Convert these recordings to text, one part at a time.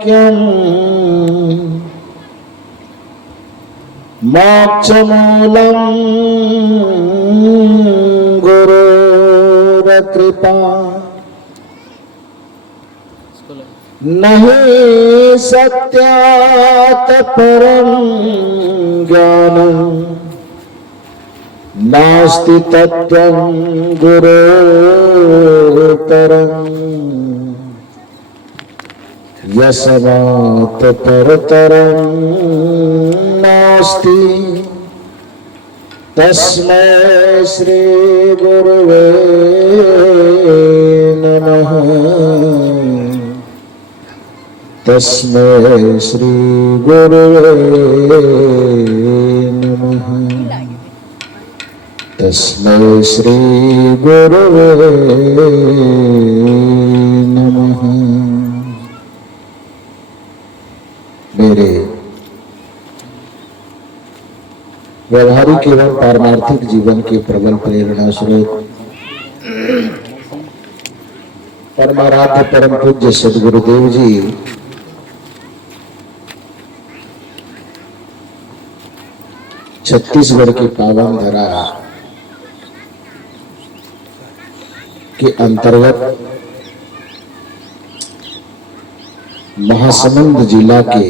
वाक्यम् मोक्षमूलम् गुरुरकृपा नहीं सत्यात् परं ज्ञानम् नास्ति तत्त्वं गुरोत्तरम् यस्मात् परतरं नास्ति तस्मै श्री गुरुवे नमः। तस्मै श्री गुरुवे नमः। तस्मै श्री गुरुवे नमः। मेरे व्यवहारिक एवं पारमार्थिक जीवन के प्रबल प्रेरणा स्रोत परमाराध्य परम पूज्य सद्गुरुदेव जी छत्तीसगढ़ की पावन धरा के अंतर्गत महासमुंद जिला के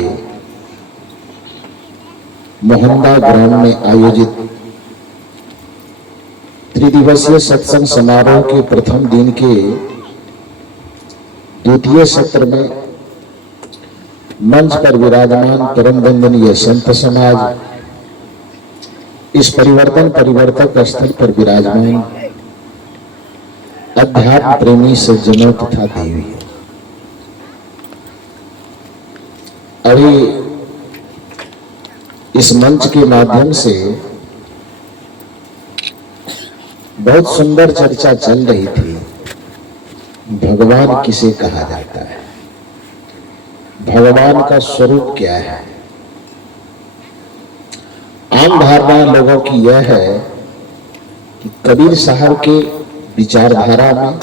मोहंदा ग्राम में आयोजित त्रिदिवसीय सत्संग समारोह के प्रथम दिन के द्वितीय सत्र में मंच पर विराजमान परम वंदनीय संत समाज, इस परिवर्तक स्थल पर विराजमान अध्यात्म प्रेमी सज्जनों तथा देवी, अभी इस मंच के माध्यम से बहुत सुंदर चर्चा चल रही थी। भगवान किसे कहा जाता है, भगवान का स्वरूप क्या है। आम धारणा लोगों की यह है कि कबीर साहब के विचारधारा में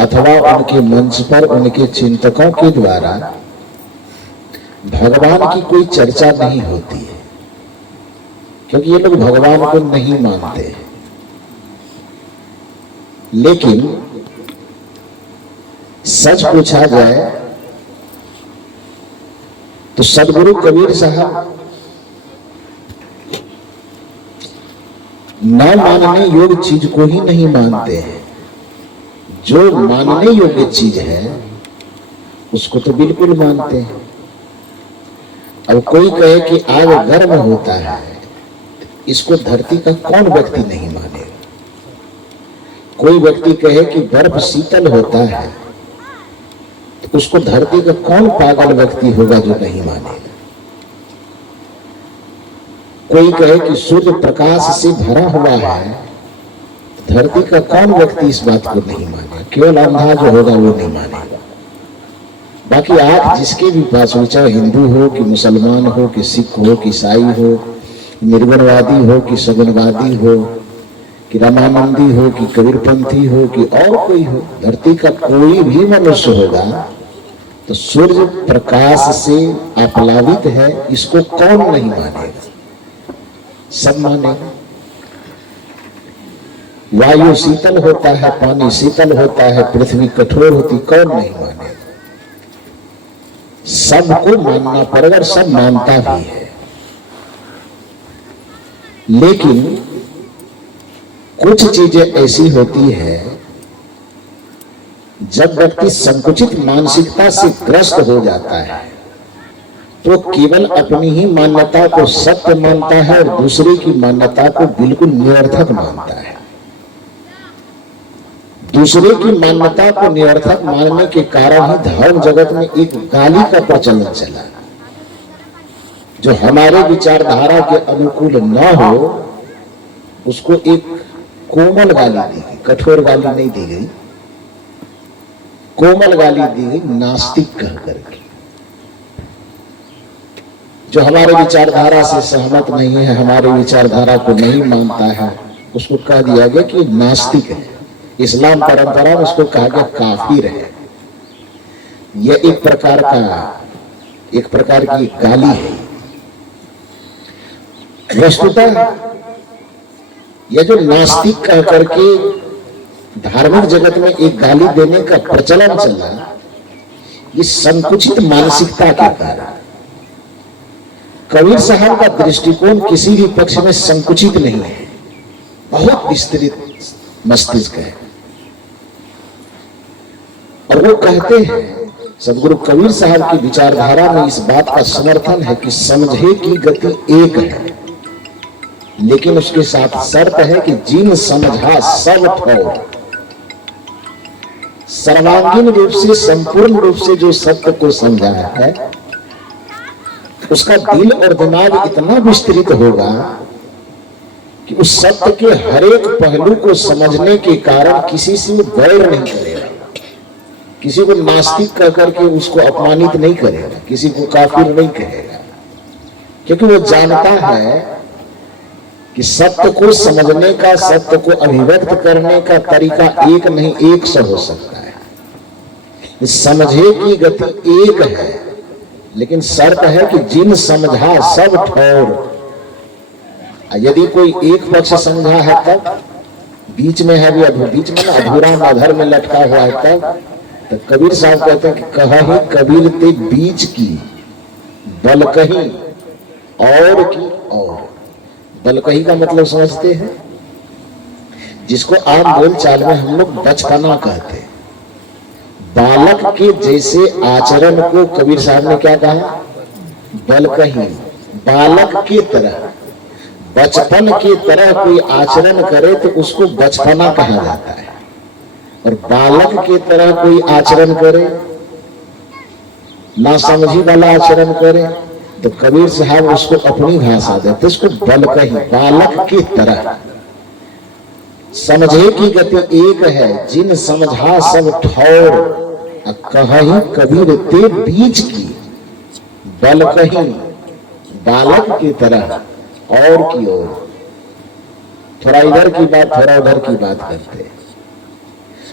अथवा उनके मंच पर उनके चिंतकों के द्वारा भगवान की कोई चर्चा नहीं होती है, क्योंकि ये लोग भगवान को नहीं मानते। लेकिन सच पूछा जाए तो सदगुरु कबीर साहब न मानने योग्य चीज को ही नहीं मानते हैं, जो मानने योग्य चीज है उसको तो बिल्कुल मानते हैं। अब कोई कहे कि आग गर्म होता है, इसको धरती का कौन व्यक्ति नहीं मानेगा। कोई व्यक्ति कहे कि बर्फ शीतल होता है, तो उसको धरती का कौन पागल व्यक्ति होगा जो नहीं मानेगा। कोई कहे कि सूर्य प्रकाश से भरा हुआ है, तो धरती का कौन व्यक्ति इस बात को नहीं मानेगा। केवल अंधा जो होगा वो नहीं मानेगा। बाकी आप जिसके भी पास हो, चाहे हिंदू हो कि मुसलमान हो कि सिख हो कि ईसाई हो, निर्गुणवादी हो कि सगुणवादी हो कि रामानंदी हो कि कबीरपंथी हो कि और कोई हो, धरती का कोई भी मनुष्य होगा तो सूर्य प्रकाश से आप्लावित है, इसको कौन नहीं मानेगा। सब मानेगा। वायु शीतल होता है, पानी शीतल होता है, पृथ्वी कठोर होती, कौन नहीं मानेगा। सबको मानना पड़ेगा, सब मानता भी है। लेकिन कुछ चीजें ऐसी होती है जब व्यक्ति संकुचित मानसिकता से ग्रस्त हो जाता है तो केवल अपनी ही मान्यता को सत्य मानता है और दूसरे की मान्यता को बिल्कुल निरर्थक मानता है। दूसरे की मान्यता को निरर्थक मानने के कारण ही धर्म जगत में एक गाली का प्रचलन चला। जो हमारे विचारधारा के अनुकूल न हो उसको एक कोमल गाली दी गई, कठोर गाली नहीं दी गई, कोमल गाली दी गई, नास्तिक कह करके। जो हमारे विचारधारा से सहमत नहीं है, हमारे विचारधारा को नहीं मानता है, उसको कह दिया गया कि नास्तिक है। इस्लाम परंपरा में उसको कहा गया काफिर है। यह एक प्रकार की गाली है। वस्तुतः यह जो नास्तिक कह करके धार्मिक जगत में एक गाली देने का प्रचलन चला, इस संकुचित मानसिकता के कारण। कबीर साहब का दृष्टिकोण किसी भी पक्ष में संकुचित नहीं है, बहुत विस्तृत मस्तिष्क है। और वो कहते हैं, सदगुरु कबीर साहब की विचारधारा में इस बात का समर्थन है कि समझे की गति एक है, लेकिन उसके साथ शर्त है कि जिन समझा सब ठौर। सर्वांगीण रूप से, संपूर्ण रूप से जो सत्य को समझा है, उसका दिल और दिमाग इतना विस्तृत होगा कि उस सत्य के हर एक पहलू को समझने के कारण किसी से वैर नहीं करेगा, किसी को नास्तिक कह करके उसको अपमानित नहीं करेगा, किसी को काफिर नहीं कहेगा, क्योंकि वो जानता है कि सत्य को समझने का, सत्य को अभिव्यक्त करने का तरीका एक नहीं 100 हो सकता है। समझे की गति एक है, लेकिन शर्त है कि जिन समझा सब ठौर। यदि कोई एक पक्ष समझा है तब, बीच में है भी, बीच में ना अधूरा अधर में लटका हुआ है तब, तो कबीर साहब कहते हैं कि कहा कबीर ते बीच की बल कहीं और की और। बल कहीं का मतलब समझते हैं, जिसको आम बोल चाल में हम लोग बचपना कहते हैं। बालक के जैसे आचरण को कबीर साहब ने क्या कहा, बल कहीं। बालक की तरह, बचपन की तरह कोई आचरण करे तो उसको बचपना कहा जाता है, और बालक की तरह कोई आचरण करे, ना समझी वाला आचरण करे, तो कबीर साहब उसको अपनी भाषा देते, उसको बल कहीं, बालक की तरह। समझे की गति एक है, जिन समझा सब ठौर। कहीं कबीर ते बीच की बल कहीं, बालक की तरह और की ओर। थोड़ा इधर की बात, थोड़ा उधर की बात करते।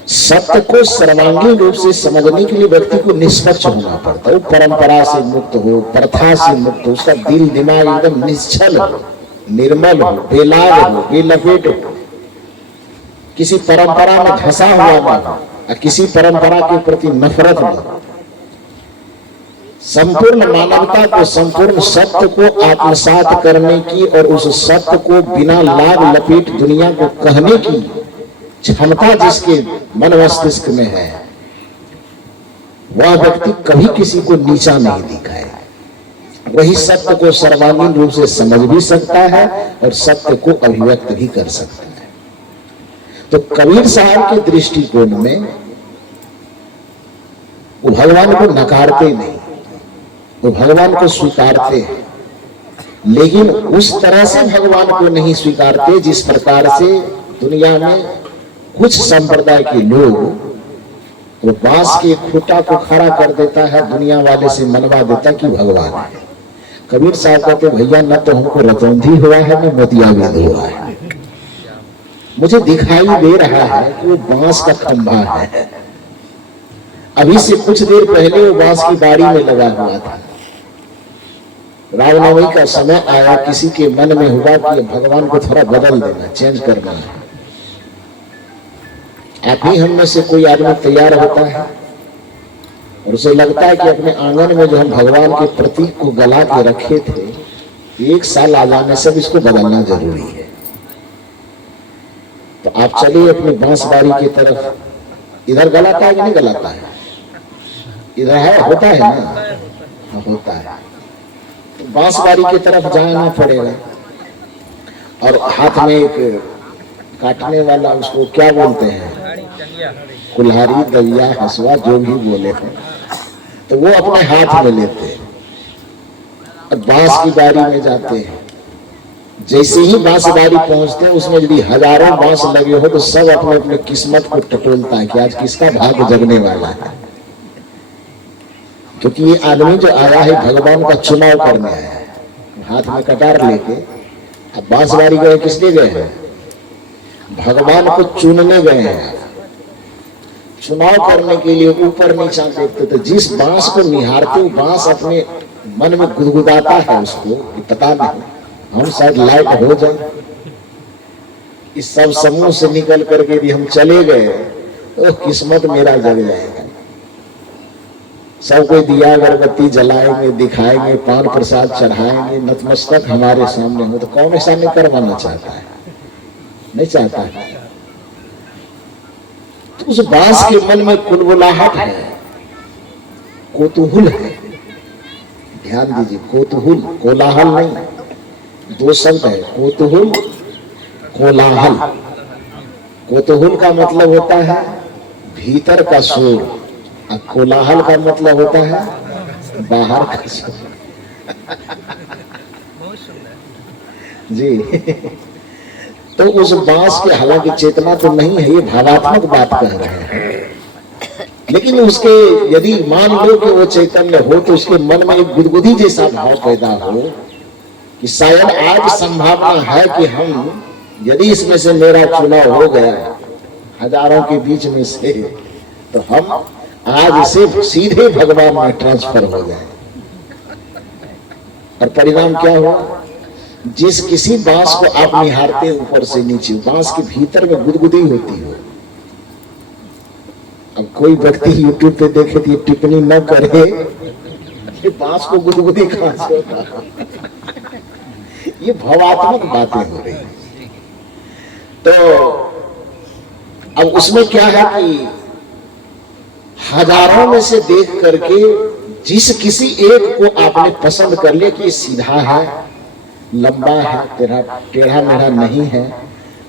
सत्य को सर्वांगीण रूप से समझने के लिए व्यक्ति को निष्पक्ष होना पड़ता है। वो परंपरा से मुक्त हो, प्रथा से मुक्त हो, उसका दिल दिमाग एकदम निश्चल हो, निर्मल हो, बेलाग हो, बेलपेट हो, किसी परंपरा में धंसा हुआ ना हो, किसी परंपरा के प्रति नफरत न। संपूर्ण मानवता को, संपूर्ण सत्य को आत्मसात करने की और उस सत्य को बिना लाग लपेट दुनिया को कहने की क्षमता जिसके मन मस्तिष्क में है, वह व्यक्ति कभी किसी को नीचा नहीं दिखाए। वही सत्य को सर्वांगीण रूप से समझ भी सकता है और सत्य को अभिव्यक्त भी कर सकता है। तो कबीर साहब के दृष्टिकोण में वो भगवान को नकारते नहीं, वो भगवान को स्वीकारते हैं, लेकिन उस तरह से भगवान को नहीं स्वीकारते जिस प्रकार से दुनिया में कुछ संप्रदाय के लोग वो बांस के खूंटा को खड़ा कर देता है, दुनिया वाले से मनवा देता कि भगवान है। कबीर साहब कहते भैया न तो हमको रतौंधी हुआ है न मोतियाबिंद हुआ है, मुझे दिखाई दे रहा है कि वो बांस का खंभा है। अभी से कुछ देर पहले वो बांस की बाड़ी में लगा हुआ था। रामनवमी का समय आया, किसी के मन में हुआ कि भगवान को थोड़ा बदल देना, चेंज करना है। आप ही हम में से कोई आदमी तैयार होता है और उसे लगता है कि अपने आंगन में जो हम भगवान के प्रतीक को गला के रखे थे, 1 साल आ जाने से इसको बदलना जरूरी है। तो आप चलिए अपने बांसबाड़ी की तरफ। इधर गलाता है कि नहीं गलाता है? इधर है, होता है ना, होता है। तो बांसबाड़ी की तरफ जाना पड़ेगा और हाथ में एक काटने वाला, उसको क्या बोलते हैं, कुल्हाड़ी, दविया, हसुआ, जो भी बोले हैं, तो वो अपने हाथ में लेते हैं और बांस की बारी में जाते हैं। जैसे ही बांस बारी पहुंचते हैं, उसमें यदि हजारों बांस लगे हो तो सब अपने अपने किस्मत को टटोलता है कि आज किसका भाग्य जगने वाला है। क्योंकि ये आदमी जो आया है भगवान का चुनाव करने आया है, हाथ में कटार लेके। अब बांसबारी गए, किसने गए हैं? भगवान को चुनने गए हैं। चुनाव करने के लिए ऊपर नीचा देखते, तो जिस बांस को निहारते बांस अपने मन में गुदगुदाता है उसको कि पता नहीं हम शायद लायक हो जाए, इस सब समूह से निकल करके यदि हम चले गए तो किस्मत मेरा जग जाएगा। सब कोई दिया अगरबत्ती जलाएंगे, दिखाएंगे, पान प्रसाद चढ़ाएंगे, नतमस्तक हमारे सामने हो, तो कौन ऐसा नहीं करवाना चाहता है? नहीं चाहता है। तो उस बांस के मन में कुलबुलाहट है, कोतूहल है। ध्यान दीजिए, कोतूहल, कोलाहल नहीं, दो शब्द है, कोतूहल, कोलाहल। कोतूहल का मतलब होता है भीतर का शोर, और कोलाहल का मतलब होता है बाहर का शोर। जी। तो उस बांस के, हालांकि चेतना तो नहीं है, ये भावात्मक बात कह रहे हैं, लेकिन उसके यदि मान लो कि वो चैतन्य हो तो उसके मन में एक गुदगुदी जैसा भाव पैदा हो कि शायद आज संभावना है कि हम, यदि इसमें से मेरा चुनाव हो गया हजारों के बीच में से, तो हम आज से सीधे भगवान में ट्रांसफर हो जाए। और परिणाम क्या हुआ? जिस किसी बांस को आप निहारते ऊपर से नीचे, बांस के भीतर में गुदगुदी होती हो। अब कोई व्यक्ति यूट्यूब पे देखे तो ये टिप्पणी न करे कि बांस को गुदगुदी कहां से होता। ये भावात्मक बातें हो रही। तो अब उसमें क्या है कि हजारों में से देख करके जिस किसी एक को आपने पसंद कर लिया कि सीधा है, लंबा है, टेढ़ा मेढ़ा नहीं है,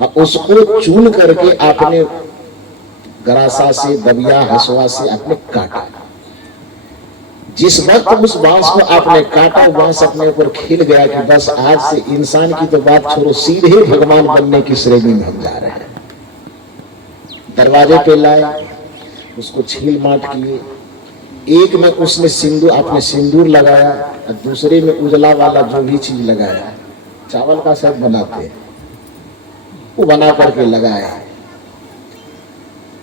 और उसको चुन करके आपने गरासा से, दबिया, हसुआ से आपने काटा। जिस वक्त उस बांस को आपने काटा, बांस अपने ऊपर खिल गया कि बस आज से इंसान की तो बात छोड़ो, सीधे भगवान बनने की श्रेणी में हम जा रहे हैं। दरवाजे पे लाए, उसको छील माट किए, एक में उसने सिंदूर, आपने सिंदूर लगाया, और दूसरे में उजला वाला जो भी चीज लगाया, चावल का शायद बनाते हैं, वो बना करके लगाया।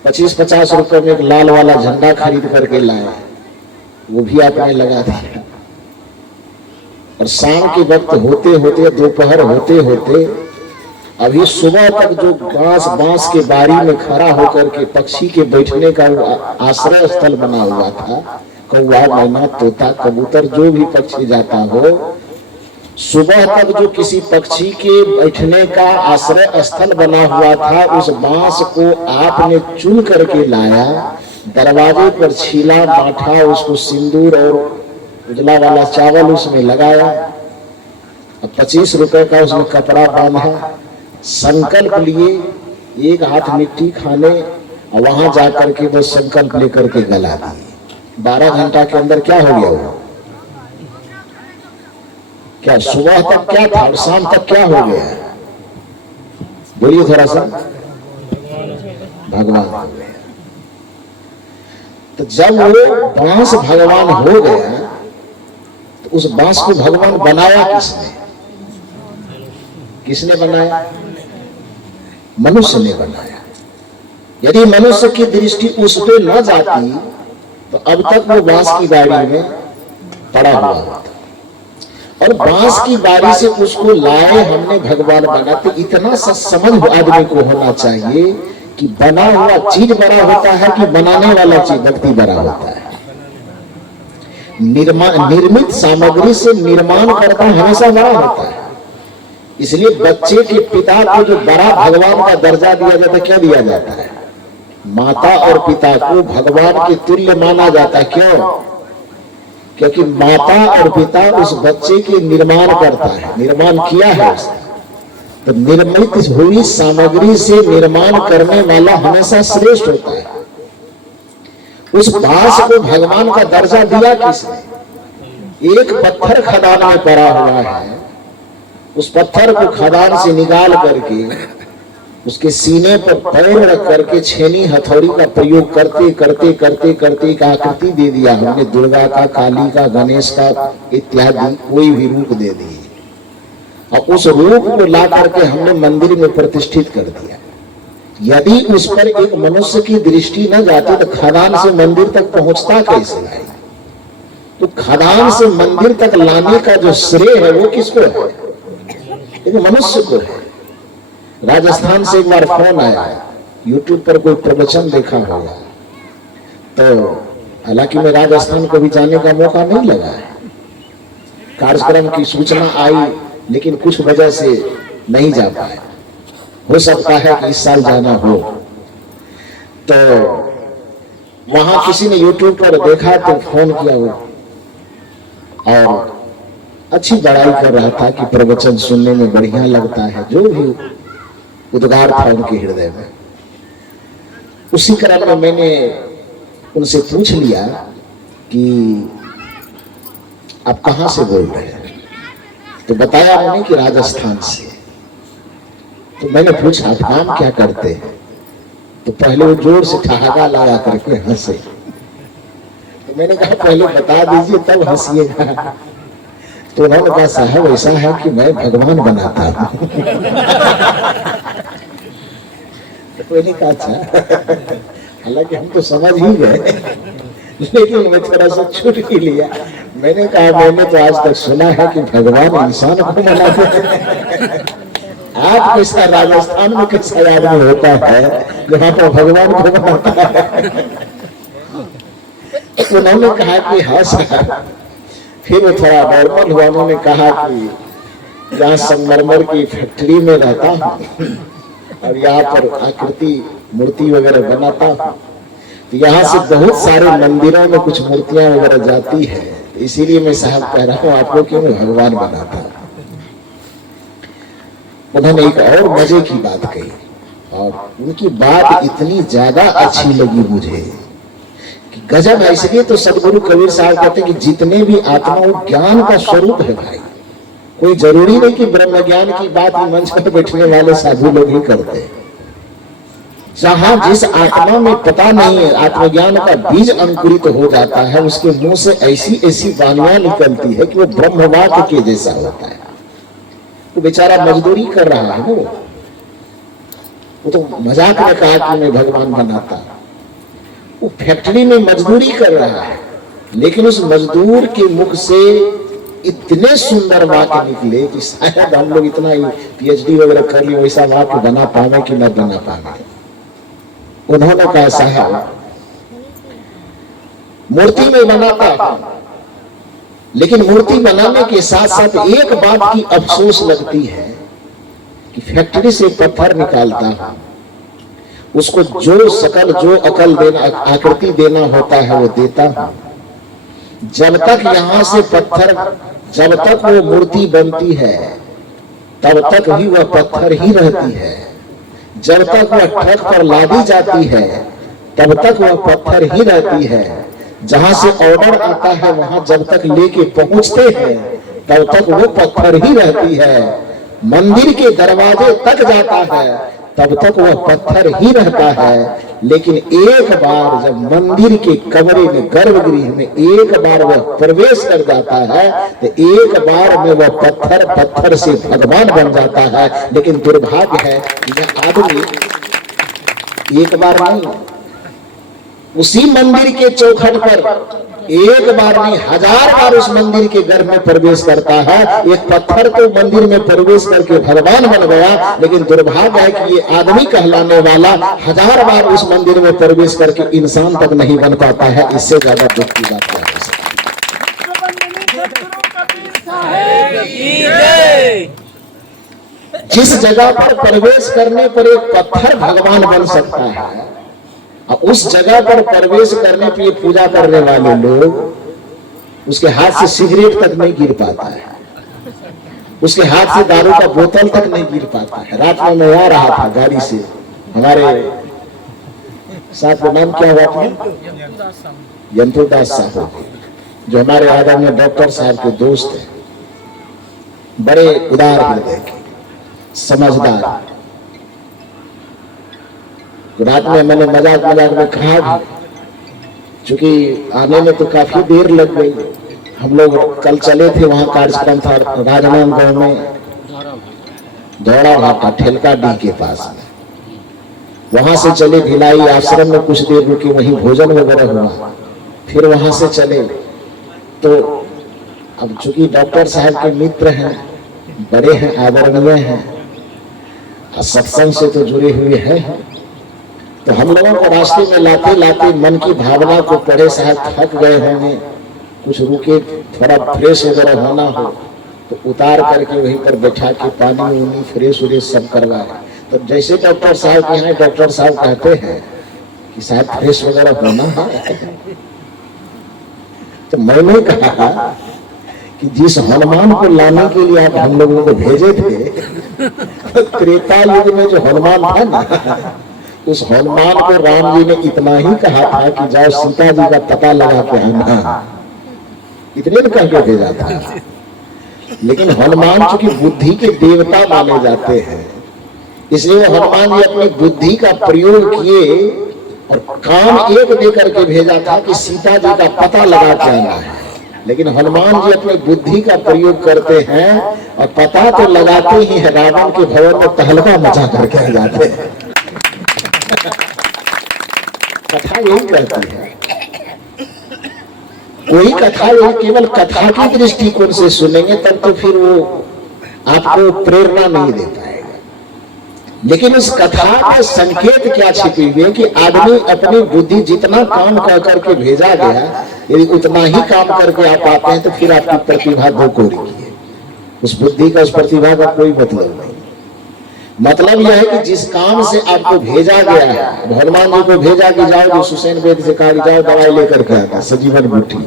25-50 रुपए में एक लाल वाला झंडा खरीद करके लाया, वो भी आपने लगा दिया। और शाम के वक्त होते होते, दोपहर होते होते, अभी सुबह तक जो बांस के बारी में खड़ा होकर के पक्षी के बैठने का आश्रय स्थल बना हुआ था, कौवा, मैना, तोता, कबूतर, जो भी पक्षी जाता हो, सुबह तक जो किसी पक्षी के बैठने का आश्रय स्थल बना हुआ था, उस बांस को आपने चुन करके लाया, दरवाजे पर छीला, बांटा, उसको सिंदूर और उजला वाला चावल उसमें लगाया, और 25 रुपए का उसमें कपड़ा बांधा, संकल्प लिए एक हाथ मिट्टी खाने, और वहां जाकर के वो संकल्प लेकर के गला दिए। 12 घंटा के अंदर क्या हो गया वो? क्या सुबह तक क्या था और शाम तक क्या हो गया? बोलिए थोड़ा सा। भगवान हो गया। तो जब वो बांस भगवान हो गया, तो उस बांस को भगवान बनाया किसने? किसने बनाया? मनुष्य ने बनाया। यदि मनुष्य की दृष्टि उस पर न जाती तो अब तक वो बांस की बारी में पड़ा हुआ होता, और बांस की बारी से उसको लाए हमने, भगवान बनाते। इतना सा समझ आदमी को होना चाहिए कि बना हुआ चीज बड़ा होता है कि बनाने वाला चीज व्यक्ति बड़ा होता है। निर्मित सामग्री से निर्माण करता हमेशा बड़ा होता है। इसलिए बच्चे के पिता को जो बड़ा भगवान का दर्जा दिया जाता है, क्या दिया जाता है? माता और पिता को भगवान के तुल्य माना जाता है। क्यों? क्योंकि माता और पिता उस बच्चे के निर्माण करता है, निर्माण किया है उसने। तो निर्मित हुई सामग्री से निर्माण करने वाला हमेशा श्रेष्ठ होता है। उस बांस को भगवान का दर्जा दिया किसने? एक पत्थर खदान में पड़ा हुआ है, उस पत्थर को खदान से निकाल करके उसके सीने पर पैर रख करके छेनी हथौड़ी का प्रयोग करते करते करते करते एक आकृति दे दिया हमने, दुर्गा का, काली का, गणेश का इत्यादि कोई भी रूप दे दिए, और उस रूप को ला करके हमने मंदिर में प्रतिष्ठित कर दिया। यदि उस पर एक मनुष्य की दृष्टि न जाती तो खदान से मंदिर तक पहुंचता कैसे भाई? तो खदान से मंदिर तक लाने का जो श्रेय है वो किसको है? एक मनुष्य को है। राजस्थान से एक बार फोन आया, यूट्यूब पर कोई प्रवचन देखा होगा, तो हालांकि मैं राजस्थान को भी जाने का मौका नहीं लगा है, कार्यक्रम की सूचना आई लेकिन कुछ वजह से नहीं जा पाए। हो सकता है कि इस साल जाना हो। तो वहां किसी ने यूट्यूब पर देखा तो फोन किया वो, और अच्छी बड़ाई कर रहा था कि प्रवचन सुनने में बढ़िया लगता है, जो भी उद्गार था उनके हृदय में। उसी क्रम में मैंने उनसे पूछ लिया कि आप कहां से बोल रहे हैं? तो बताया उन्होंने कि राजस्थान से। तो मैंने पूछा आप काम क्या करते हैं? तो पहले वो जोर से ठहाका लगा करके हंसे। तो मैंने कहा पहले बता दीजिए तब हंसिएगा। तो उन्होंने कहा साहब ऐसा है कि मैं भगवान बनाता हूं। तो मैंने कहा अच्छा, हालांकि हम तो समझ ही गए, लेकिन मैं थोड़ा सा छूट ही लिया। मैंने कहा मैंने तो आज तक सुना है कि भगवान इंसान को बनाते हैं, आप किसका राजस्थान में किसका आदमी होता है जहां पर भगवान को बनाता है? तो उन्होंने कहा कि हाँ सर। फिर वो थोड़ा नॉर्मल हुआ, उन्होंने कहा कि यहाँ संगमरमर की फैक्ट्री में रहता हूँ और यहाँ पर आकृति मूर्ति वगैरह बनाता हूँ, तो यहाँ से बहुत सारे मंदिरों में कुछ मूर्तियां वगैरह जाती है, तो इसीलिए मैं साहब कह रहा हूँ आपको कि मैं भगवान बनाता हूँ। उन्होंने एक और मजे की बात कही और उनकी बात इतनी ज्यादा अच्छी लगी मुझे कि गजब है। इसलिए तो सदगुरु कबीर साहब कहते हैं कि जितने भी आत्मा वो ज्ञान का स्वरूप है भाई। कोई जरूरी नहीं कि ब्रह्म ज्ञान की बात मंच पर बैठने वाले साधु लोग ही करते हैं। जहां जिस आत्मा में पता नहीं है, आत्मज्ञान का बीज अंकुरित हो जाता है, उसके मुंह से ऐसी ऐसी वाणियां निकलती है कि वो ब्रह्मवाक्य के जैसा होता है। तो बेचारा मजदूरी कर रहा है वो तो मजाक में कहा कि मैं भगवान बनाता। वो फैक्ट्री में मजदूरी कर रहा है, लेकिन उस मजदूर के मुख से इतने सुंदर वाक्य निकले कि शायद हम लोग इतना ही पीएचडी वगैरह कर लिए वैसा वाक्य बना पावे कि न बना पावे। उन्होंने कहा साहब मूर्ति में बनाता हूं, लेकिन मूर्ति बनाने के साथ साथ एक बात की अफसोस लगती है कि फैक्ट्री से पत्थर निकालता हूं, उसको जो शकल जो अकल देना आकृति देना होता है वो देता हूं। जब तक यहां से पत्थर, जब तक वो मूर्ति बनती है तब तक भी वह पत्थर ही रहती है। जब तक वह ट्रक पर लादी जाती है तब तक वह पत्थर ही रहती है। जहां से ऑर्डर आता है वहां जब तक लेके पहुंचते हैं तब तक वो पत्थर ही रहती है। मंदिर के दरवाजे तक जाता है तब तक वह पत्थर ही रहता है। लेकिन एक बार जब मंदिर के कमरे में, गर्भगृह में एक बार वह प्रवेश कर जाता है तो एक बार में वह पत्थर पत्थर से भगवान बन जाता है। लेकिन दुर्भाग्य है कि यह आदमी एक बार नहीं, उसी मंदिर के चौखट पर एक बार नहीं 1000 बार उस मंदिर के गर्भ में प्रवेश करता है। एक पत्थर तो मंदिर में प्रवेश करके भगवान बन गया, लेकिन दुर्भाग्य है कि ये आदमी कहलाने वाला 1000 बार उस मंदिर में प्रवेश करके इंसान तक नहीं बन पाता है। इससे ज्यादा दुख की बात क्या हो सकती है? जिस जगह पर प्रवेश करने पर एक पत्थर भगवान बन सकता है, उस जगह पर प्रवेश करने के लिए पूजा करने वाले लोग उसके हाथ से सिगरेट तक नहीं गिर पाता है, उसके हाथ से दारू का बोतल तक नहीं गिर पाता है। रात में मैं आ रहा था गाड़ी से, हमारे साथ का नाम क्या हुआ था? यंतुदास साहब, जो हमारे आदरणीय डॉक्टर साहब के दोस्त हैं, बड़े उदार हृदय के, समझदार। रात में मैंने मजाक में कहा, चूंकि आने में तो काफी देर लग गई। हम लोग कल चले थे, वहां कार्यक्रम था राजनांदगांव में, दौड़ा भाटा ठेलका डी के पास में। वहां से चले भिलाई आश्रम में, कुछ देर रुके, वहीं भोजन वगैरह हुआ, फिर वहां से चले। तो अब चूंकि डॉक्टर साहब के मित्र हैं, बड़े हैं, आदरणीय हैं, सत्संग से तो जुड़े हुए हैं, तो हम लोगों को रास्ते में लाते लाते मन की भावना को पढ़े, साहब थक गए होंगे, कुछ रुके, थोड़ा फ्रेश वगैरह होना हो, तो उतार करके वहीं पर बैठा के पानी उनी फ्रेश व्रेश सब करवाए। तो जैसे डॉक्टर साहब के यहाँ डॉक्टर साहब कहते हैं कि साहब फ्रेश वगैरह होना है, तो मैंने कहा कि जिस हनुमान को लाने के लिए आप हम लोगों को भेजे थे, त्रेता युग में जो हनुमान था ना, उस हनुमान को राम जी ने इतना ही कहा था कि जाओ सीता जी का पता लगा के आना, इतने में कह के भेजा था। लेकिन हनुमान चूंकि बुद्धि के देवता माने जाते हैं, इसलिए हनुमान जी अपनी बुद्धि का प्रयोग किए और काम एक देकर के भेजा था कि सीता जी का पता लगा के आना है। लेकिन हनुमान जी अपनी बुद्धि का प्रयोग करते हैं और पता तो लगाते ही है, रावण के भवन में तहलका मचा करके आ जाते हैं। कथा यही कहती है, कोई कथा यही केवल कथा की दृष्टिकोण से सुनेंगे तब तो फिर वो आपको प्रेरणा नहीं दे पाएगा। लेकिन उस कथा में संकेत क्या छिपी हुई है कि आदमी अपनी बुद्धि जितना काम कर करके भेजा गया, यदि उतना ही काम करके आप आते हैं तो फिर आपकी प्रतिभा दो कोरी की है। उस बुद्धि का, उस प्रतिभा का कोई मतलब नहीं। मतलब यह है कि जिस काम से आपको भेजा गया है, हनुमान जी को भेजा कि जाओ जो सुसैन वेद से कहा जाओ दवाई लेकर के आता, सजीवन बूटी।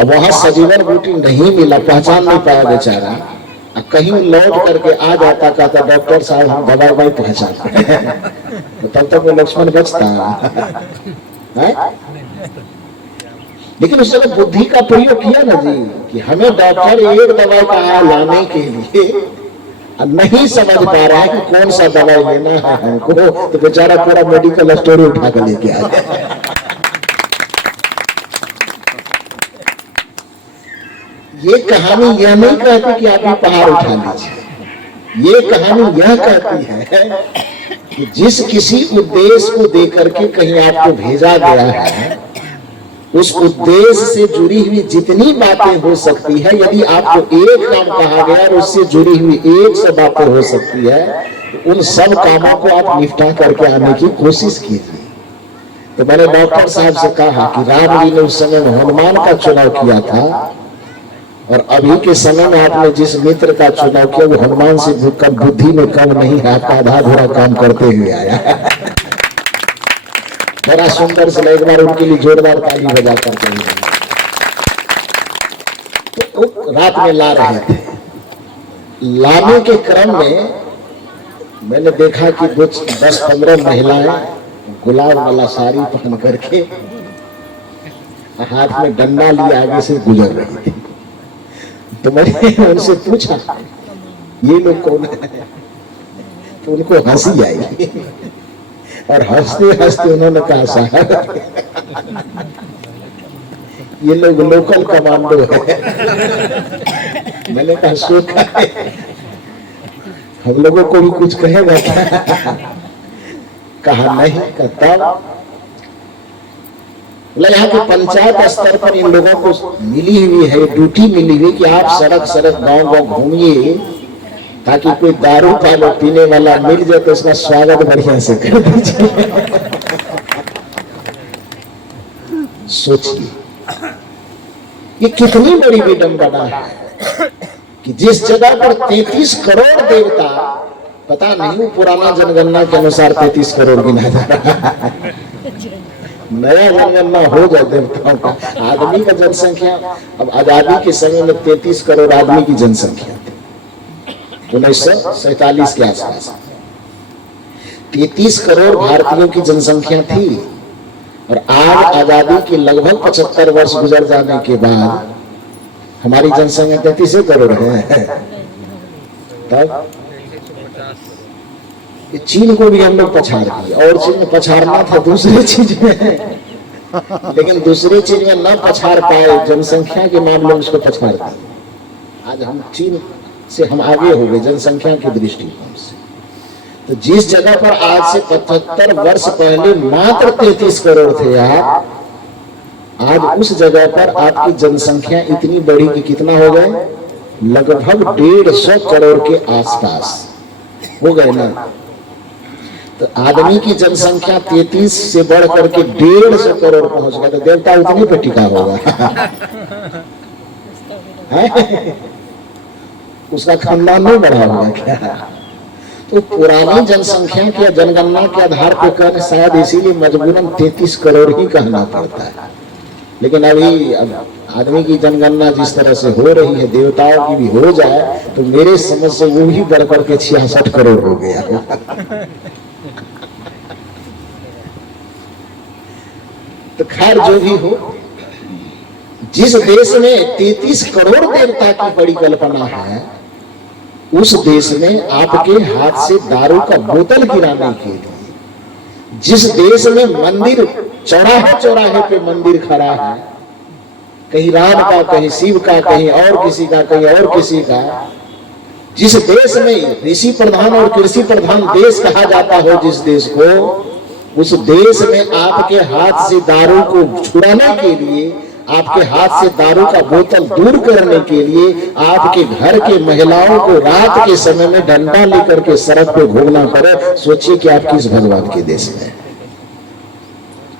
अब वहां सजीवन बूटी नहीं मिला, पहचान नहीं पाया बेचारा, कहीं लौट करके आ जाता, कहता डॉक्टर साहब हम दवाई नहीं पहचानते। तो तब तक वो लक्ष्मण बचता है। लेकिन उस समय बुद्धि का प्रयोग किया ना जी, कि हमें डॉक्टर एक दवाई का लाने के लिए नहीं समझ पा रहा है कि कौन सा दवाई लेना है हमको, तो बेचारा पूरा मेडिकल स्टोर उठा कर लेके आ गया। ये कहानी यह नहीं कहती कि आप ये पहाड़ उठा लीजिए, ये कहानी यह कहती है कि जिस किसी उद्देश्य को देकर के कहीं आपको भेजा गया है, उस उद्देश्य से जुड़ी हुई जितनी बातें हो सकती है, यदि आपको एक काम कहा गया और उससे जुड़ी हुई 100 बातें हो सकती है, तो उन सब कामों को आप निपटा करके आने की कोशिश कीजिए। तो मैंने डॉक्टर साहब से कहा कि राम जी ने उस समय में हनुमान का चुनाव किया था, और अभी के समय में आपने जिस मित्र का चुनाव किया वो हनुमान से बुद्धि में कम नहीं है, आपका आधा अधूरा काम करते हुए आया है। बड़ा सुंदर से एक बार उनके लिए जोरदार ताली बजा कर चाहिए। तो रात में ला रहे थे, लाने के क्रम में मैंने देखा कि 10-15 महिलाएं गुलाब वाला साड़ी पहन करके हाथ में डंडा लिए आगे से गुजर रही थी। तो मैंने उनसे पूछा ये लोग कौन है, तो उनको हंसी आई और हंसते हंसते उन्होंने कहा साहब ये लोग लोकल कमांडो है। मैंने कहा सो हम लोगों को भी कुछ कहेगा क्या? कहा नहीं कहता। यहाँ के पंचायत स्तर पर इन लोगों को मिली हुई है, ड्यूटी मिली हुई कि आप सड़क सड़क गांव गांव घूमिए, ताकि कोई दारू पालो पीने वाला मिल जाए तो उसका स्वागत बढ़िया से कर दीजिए। सोचिए ये कितनी बड़ी विडंबना है कि जिस जगह पर 33 करोड़ देवता, पता नहीं पुराना जनगणना के अनुसार 33 करोड़ गिना जा रहा है, नया जनगणना हो जाए देवताओं का। आदमी का जनसंख्या अब आजादी के समय में 33 करोड़ आदमी की जनसंख्या थी 1947 के आसपास। 33 करोड़ भारतीयों की जनसंख्या थी, और आज आजादी के लगभग 75 वर्ष गुजर जाने के बाद हमारी जनसंख्या 33 करोड़ है। तब चीन को भी हम लोग पछाड़ दिए, और चीन में पछाड़ना था दूसरी चीज में, लेकिन दूसरी चीज में न पछाड़ पाए, जनसंख्या के मामले में उसको पछाड़ दिए। आज हम चीन से हम आगे हो गए जनसंख्या की दृष्टिकोण से। तो जिस जगह पर आज से 75 वर्ष पहले मात्र 33 करोड़ थे आप, आज उस जगह पर आपकी जनसंख्या इतनी बढ़ी कि कितना हो गए, लगभग 150 करोड़ के आसपास हो गए ना। तो आदमी की जनसंख्या 33 से बढ़ करके 150 करोड़ पहुंच गया, तो देवता उतनी पे टिका होगा। उसका खानदान नहीं बढ़ा होगा क्या? तो पुरानी जनसंख्या की जनगणना के आधार पर कहने शायद इसीलिए मजबूरन 33 करोड़ ही कहना पड़ता है। लेकिन अभी आदमी की जनगणना जिस तरह से हो रही है, देवताओं की भी हो जाए तो मेरे समझ से वो भी बढ़ करके 66 करोड़ हो गया। तो खैर जो भी हो, जिस देश में 33 करोड़ देवता की बड़ी कल्पना है, उस देश में आपके हाथ से दारू का बोतल गिराने के लिए, जिस देश में मंदिर चौराहे चौराहे पे मंदिर खड़ा है, कहीं राम का, कहीं शिव का, कहीं और किसी का, कहीं और किसी का, जिस देश में ऋषि प्रधान और कृषि प्रधान देश कहा जाता हो जिस देश को, उस देश में आपके हाथ से दारू को छुड़ाने के लिए, आपके हाथ से दारू का बोतल दूर करने के लिए आपके घर के महिलाओं को रात के समय में डंडा लेकर के सड़क पे घूमना पड़े। सोचिए कि आप किस भगवान के देश में,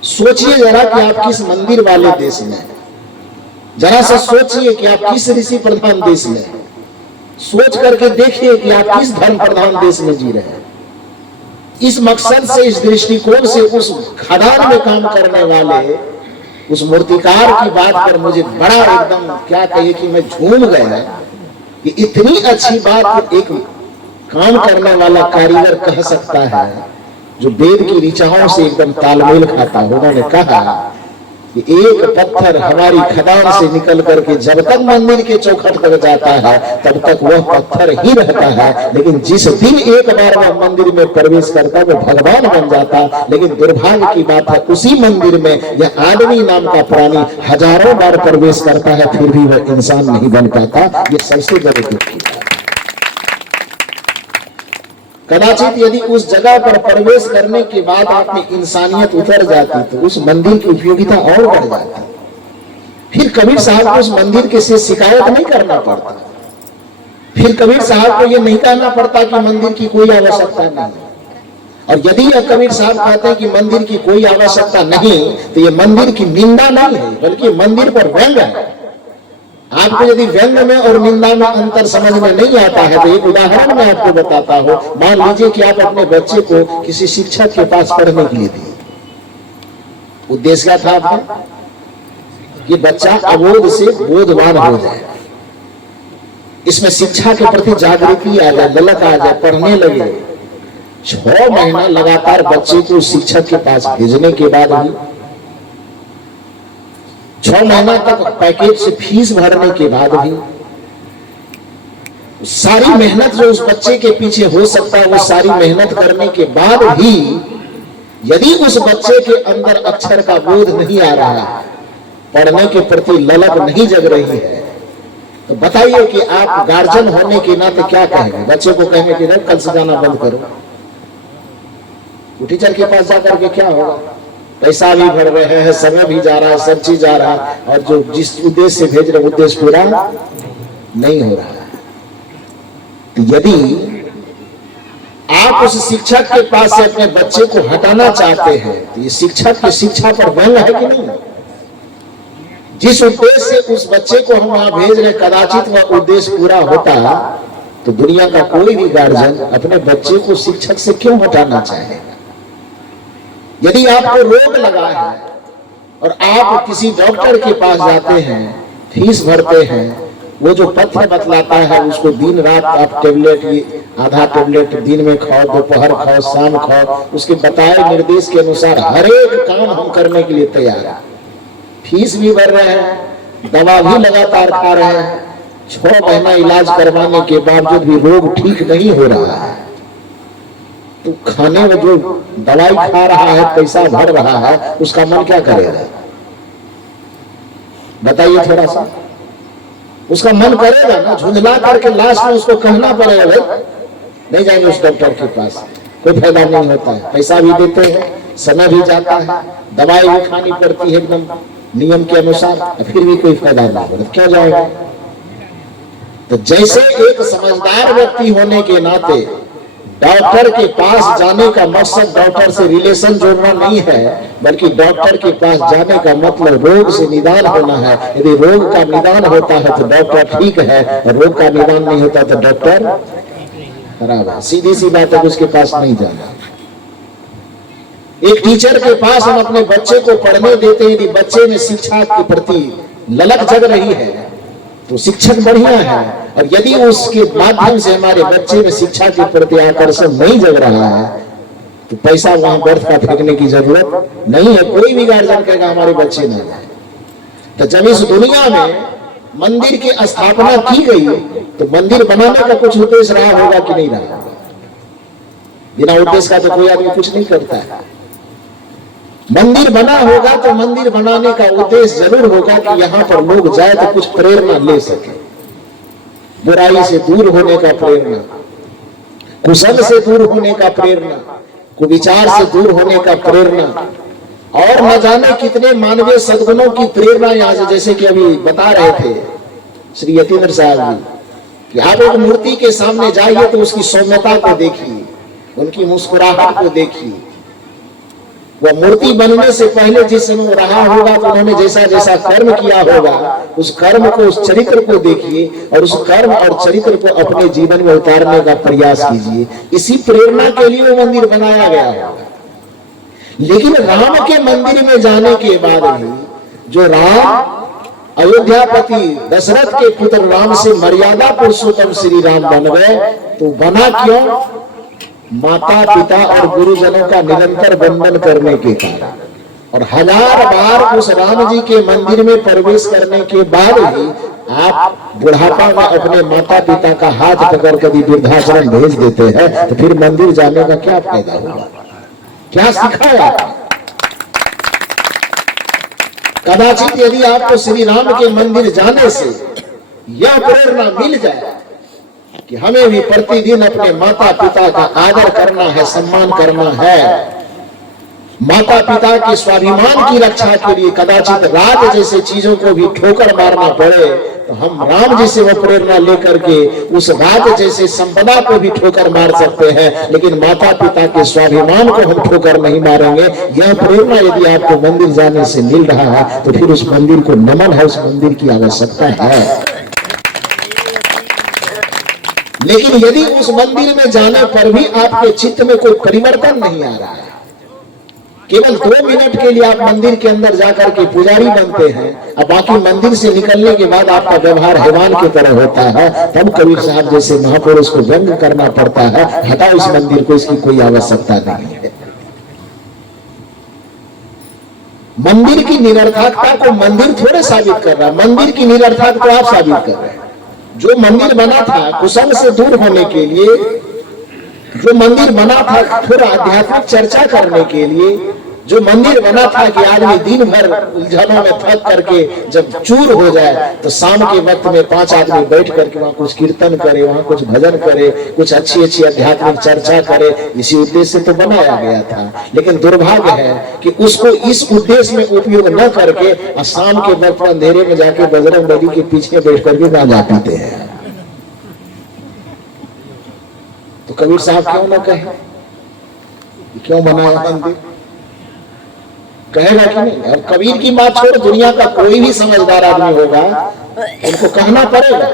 सोचिए जरा कि आप किस मंदिर वाले देश में, जरा सा सोचिए कि आप किस ऋषि प्रधान देश में, सोच करके देखिए कि आप किस धर्म प्रधान देश में जी रहे हैं। इस मकसद से, इस दृष्टिकोण से उस खदान में काम करने वाले उस मूर्तिकार की बात पर मुझे बड़ा एकदम क्या कहिए कि मैं झूम गया कि इतनी अच्छी बात एक काम करने वाला कारीगर कह सकता है जो वेद की ऋचाओं से एकदम तालमेल खाता हो। उन्होंने कहा कि एक पत्थर हमारी खदान से निकल करके जब तक मंदिर के चौखट तक जाता है तब तक वह पत्थर ही रहता है, लेकिन जिस दिन एक बार वह मंदिर में प्रवेश करता है वो भगवान बन जाता। लेकिन दुर्भाग्य की बात है, उसी मंदिर में यह आदमी नाम का प्राणी हजारों बार प्रवेश करता है, फिर भी वह इंसान नहीं बन पाता। ये सबसे बड़ी दुख की बात। कदाचित यदि उस जगह पर प्रवेश करने के बाद आप में इंसानियत उतर जाती तो उस मंदिर की उपयोगिता और बढ़ जाती। फिर कबीर साहब को उस मंदिर के से शिकायत नहीं करना पड़ता, फिर कबीर साहब को यह नहीं कहना पड़ता कि मंदिर की कोई आवश्यकता नहीं। और यदि यह कबीर साहब कहते हैं कि मंदिर की कोई आवश्यकता नहीं, तो यह मंदिर की निंदा नहीं है, बल्कि मंदिर पर व्यंग है। आपको यदि व्यंग में और निंदा में अंतर समझ में नहीं आता है तो एक उदाहरण मैं आपको बताता हूं। मान लीजिए कि आप अपने बच्चे को किसी शिक्षक के पास पढ़ने के लिए दिए, उद्देश्य क्या था आपका कि बच्चा अबोध से बोधवान हो जाए, इसमें शिक्षा के प्रति जागृति आ जाए, ललक आ जाए, पढ़ने लगे। 6 महीना लगातार बच्चे को शिक्षक के पास भेजने के बाद भी, 6 महीना तक पैकेज से फीस भरने के बाद भी, सारी मेहनत जो उस बच्चे के पीछे हो सकता है वो सारी मेहनत करने के बाद भी यदि उस बच्चे के अंदर अक्षर का बोध नहीं आ रहा है, पढ़ने के प्रति ललक नहीं जग रही है, तो बताइए कि आप गार्जियन होने के नाते क्या कहेंगे? बच्चे को कहेंगे कि कल से जाना बंद करो, टीचर के पास जाकर के क्या होगा? पैसा भी भर रहे हैं, समय भी जा रहा है, सब चीज जा रहा है, और जो जिस उद्देश्य से भेज रहे उद्देश्य पूरा नहीं हो रहा है। तो यदि आप उस शिक्षक के पास से अपने बच्चे को हटाना चाहते हैं तो ये शिक्षक की शिक्षा पर व्यंग है कि नहीं? जिस उद्देश्य से उस बच्चे को हम वहां भेज रहे कदाचित वह उद्देश्य पूरा होता तो दुनिया का कोई भी गार्जियन अपने बच्चे को शिक्षक से क्यों हटाना चाहेगा? यदि आपको रोग लगा है और आप किसी डॉक्टर के पास जाते हैं, फीस भरते हैं, वो जो पथ्य बतलाता है उसको दिन रात आप टेबलेट, आधा टेबलेट दिन में खाओ, दोपहर खाओ, शाम खाओ, उसके बताए निर्देश के अनुसार हर एक काम हम करने के लिए तैयार हैं। फीस भी भर रहे हैं, दवा भी लगातार खा रहे हैं, 6 महीना इलाज करवाने के बावजूद भी रोग ठीक नहीं हो रहा है, तो खाने में जो दवाई खा रहा है, पैसा भर रहा है, उसका मन क्या करेगा? बताइए थोड़ा सा। उसका मन करेगा ना, झुंझला करके लास्ट में उसको कहना पड़ेगा भाई नहीं जाएंगे उस डॉक्टर के पास, कोई फायदा नहीं होता है। पैसा भी देते हैं, समय भी जाता है, दवाई भी खानी पड़ती है एकदम नियम के अनुसार, फिर भी कोई फायदा नहीं होता, क्यों जाएगा? तो जैसे एक समझदार व्यक्ति होने के नाते डॉक्टर के पास जाने का मकसद डॉक्टर से रिलेशन जोड़ना नहीं है, बल्कि डॉक्टर के पास जाने का मतलब रोग से निदान होना है। यदि रोग का निदान होता है तो डॉक्टर ठीक है, और रोग का निदान नहीं होता तो डॉक्टर खराब है। सीधी सी बात है, उसके पास नहीं जाना। एक टीचर के पास हम अपने बच्चे को पढ़ने देते हैं, यदि बच्चे में शिक्षा के प्रति ललक जग रही है तो शिक्षक बढ़िया है, और यदि उसके माध्यम से हमारे बच्चे में शिक्षा के प्रति आकर्षण नहीं जग रहा है तो पैसा वहां व्यर्थ का फेंकने की जरूरत नहीं है। कोई भी गार्जियन कहेगा हमारे बच्चे ना जाए। तो जब इस दुनिया में मंदिर की स्थापना की गई तो मंदिर बनाने का कुछ उद्देश्य रहा होगा कि नहीं रहा? बिना उद्देश्य का तो कोई आदमी कुछ नहीं करता है। मंदिर बना होगा तो मंदिर बनाने का उद्देश्य जरूर होगा कि यहाँ पर लोग जाए तो कुछ प्रेरणा ले सके, बुराई से दूर होने का प्रेरणा, कुशल से दूर होने का प्रेरणा, कुविचार से दूर होने का प्रेरणा, और न जाने कितने मानवीय सद्गुणों की प्रेरणा यहाँ से। जैसे कि अभी बता रहे थे श्री यतीन्द्र साहब जी कि आप एक मूर्ति के सामने जाइए तो उसकी सौम्यता को देखिए, उनकी मुस्कुराहट को देखिए। वह मूर्ति बनने से पहले जिस समय रहा होगा तो उन्होंने जैसा जैसा कर्म किया होगा उस कर्म को, उस चरित्र को देखिए, और उस कर्म और चरित्र को अपने जीवन में उतारने का प्रयास कीजिए। इसी प्रेरणा के लिए वो मंदिर बनाया गया होगा। लेकिन राम के मंदिर में जाने के बाद भी जो राम अयोध्यापति दशरथ के पुत्र राम से मर्यादा पुरुषोत्तम श्री राम बन गए, तो बना क्यों? माता पिता और गुरुजनों का निरंतर वंदन करने के कारण। और 1000 बार उस राम जी के मंदिर में प्रवेश करने के बाद भी आप बुढ़ापा में अपने माता पिता का हाथ पकड़ कर वृद्धाश्रम भेज देते हैं, तो फिर मंदिर जाने का क्या फायदा होगा? क्या सिखाया? कदाचित यदि आपको श्री राम के मंदिर जाने से यह प्रेरणा मिल जाए कि हमें भी प्रतिदिन अपने माता पिता का आदर करना है, सम्मान करना है, माता पिता के स्वाभिमान की रक्षा के लिए कदाचित राज जैसे चीजों को भी ठोकर मारना पड़े, तो हम राम जी से वो प्रेरणा लेकर के उस राज जैसे संपदा को भी ठोकर मार सकते हैं, लेकिन माता पिता के स्वाभिमान को हम ठोकर नहीं मारेंगे। यह प्रेरणा यदि आपको मंदिर जाने से मिल रहा है तो फिर उस मंदिर को नमन है, उस मंदिर की आवश्यकता है। लेकिन यदि उस मंदिर में जाने पर भी आपके चित्त में कोई परिवर्तन नहीं आ रहा है, केवल 2 मिनट के लिए आप मंदिर के अंदर जाकर के पुजारी बनते हैं, अब बाकी मंदिर से निकलने के बाद आपका व्यवहार हैवान की तरह होता है, तब कबीर साहब जैसे महापुरुष को व्यंग करना पड़ता है, हटाओ इस मंदिर को, इसकी कोई आवश्यकता नहीं है। मंदिर की निरर्थकता को मंदिर थोड़े साबित कर रहा है, मंदिर की निरर्थकता को आप साबित कर रहे हैं। जो मंदिर बना था कुसंग से दूर होने के लिए, जो मंदिर बना था थोड़ा आध्यात्मिक चर्चा करने के लिए, जो मंदिर बना था कि आदमी दिन भर उलझनों में थक करके जब चूर हो जाए तो शाम के वक्त में 5 आदमी बैठ करके वहां कुछ कीर्तन करे, वहां कुछ भजन करे, कुछ अच्छी अच्छी आध्यात्मिक चर्चा करे, इसी उद्देश्य से तो बनाया गया था। लेकिन दुर्भाग्य है कि उसको इस उद्देश्य में उपयोग न करके शाम के वक्त अंधेरे में जाके बजरंग बली के पीछे बैठ करके गांजा पीते हैं। तो कबीर साहब क्यों न कहे, क्यों बनाया मंदिर? कहेगा कि नहीं? और कबीर की बात छोड़, दुनिया का कोई भी समझदार आदमी होगा उनको कहना पड़ेगा,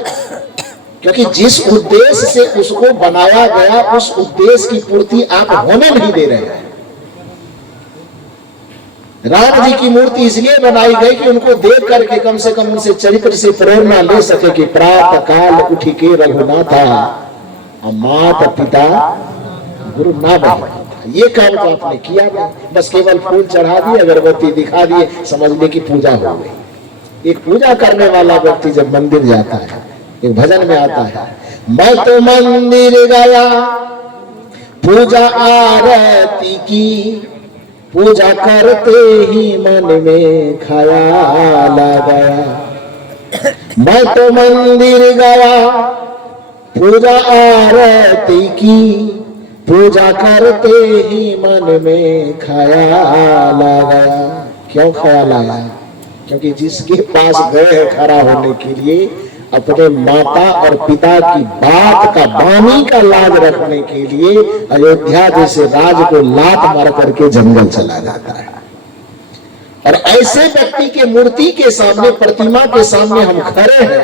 क्योंकि जिस उद्देश्य से उसको बनाया गया उस उद्देश्य की पूर्ति आप होने नहीं दे रहे हैं। राम जी की मूर्ति इसलिए बनाई गई कि उनको देख करके कम से कम उनसे चरित्र से प्रेरणा ले सके कि प्रातः काल उठी के रघुनाथा माता पिता गुरु ना बने। ये काम तो आपने किया नहीं, बस केवल फूल चढ़ा दिए, अगरबत्ती दिखा दिए, समझ ले कि पूजा हो गई। एक पूजा करने वाला व्यक्ति जब मंदिर जाता है, एक भजन में आता है, मैं तो मंदिर गया पूजा आरती की, पूजा करते ही मन में ख्याल आ गया। मैं तो मंदिर गया पूजा आरती की, पूजा करते ही मन में ख्याल आ गया। क्यों ख्याल आया? क्योंकि जिसके पास गए खड़ा होने के लिए अपने माता और पिता की बात का, वाणी का लाज रखने के लिए अयोध्या जैसे राज को लात मार करके जंगल चला जाता है। और ऐसे व्यक्ति के मूर्ति के सामने, प्रतिमा के सामने हम खड़े हैं,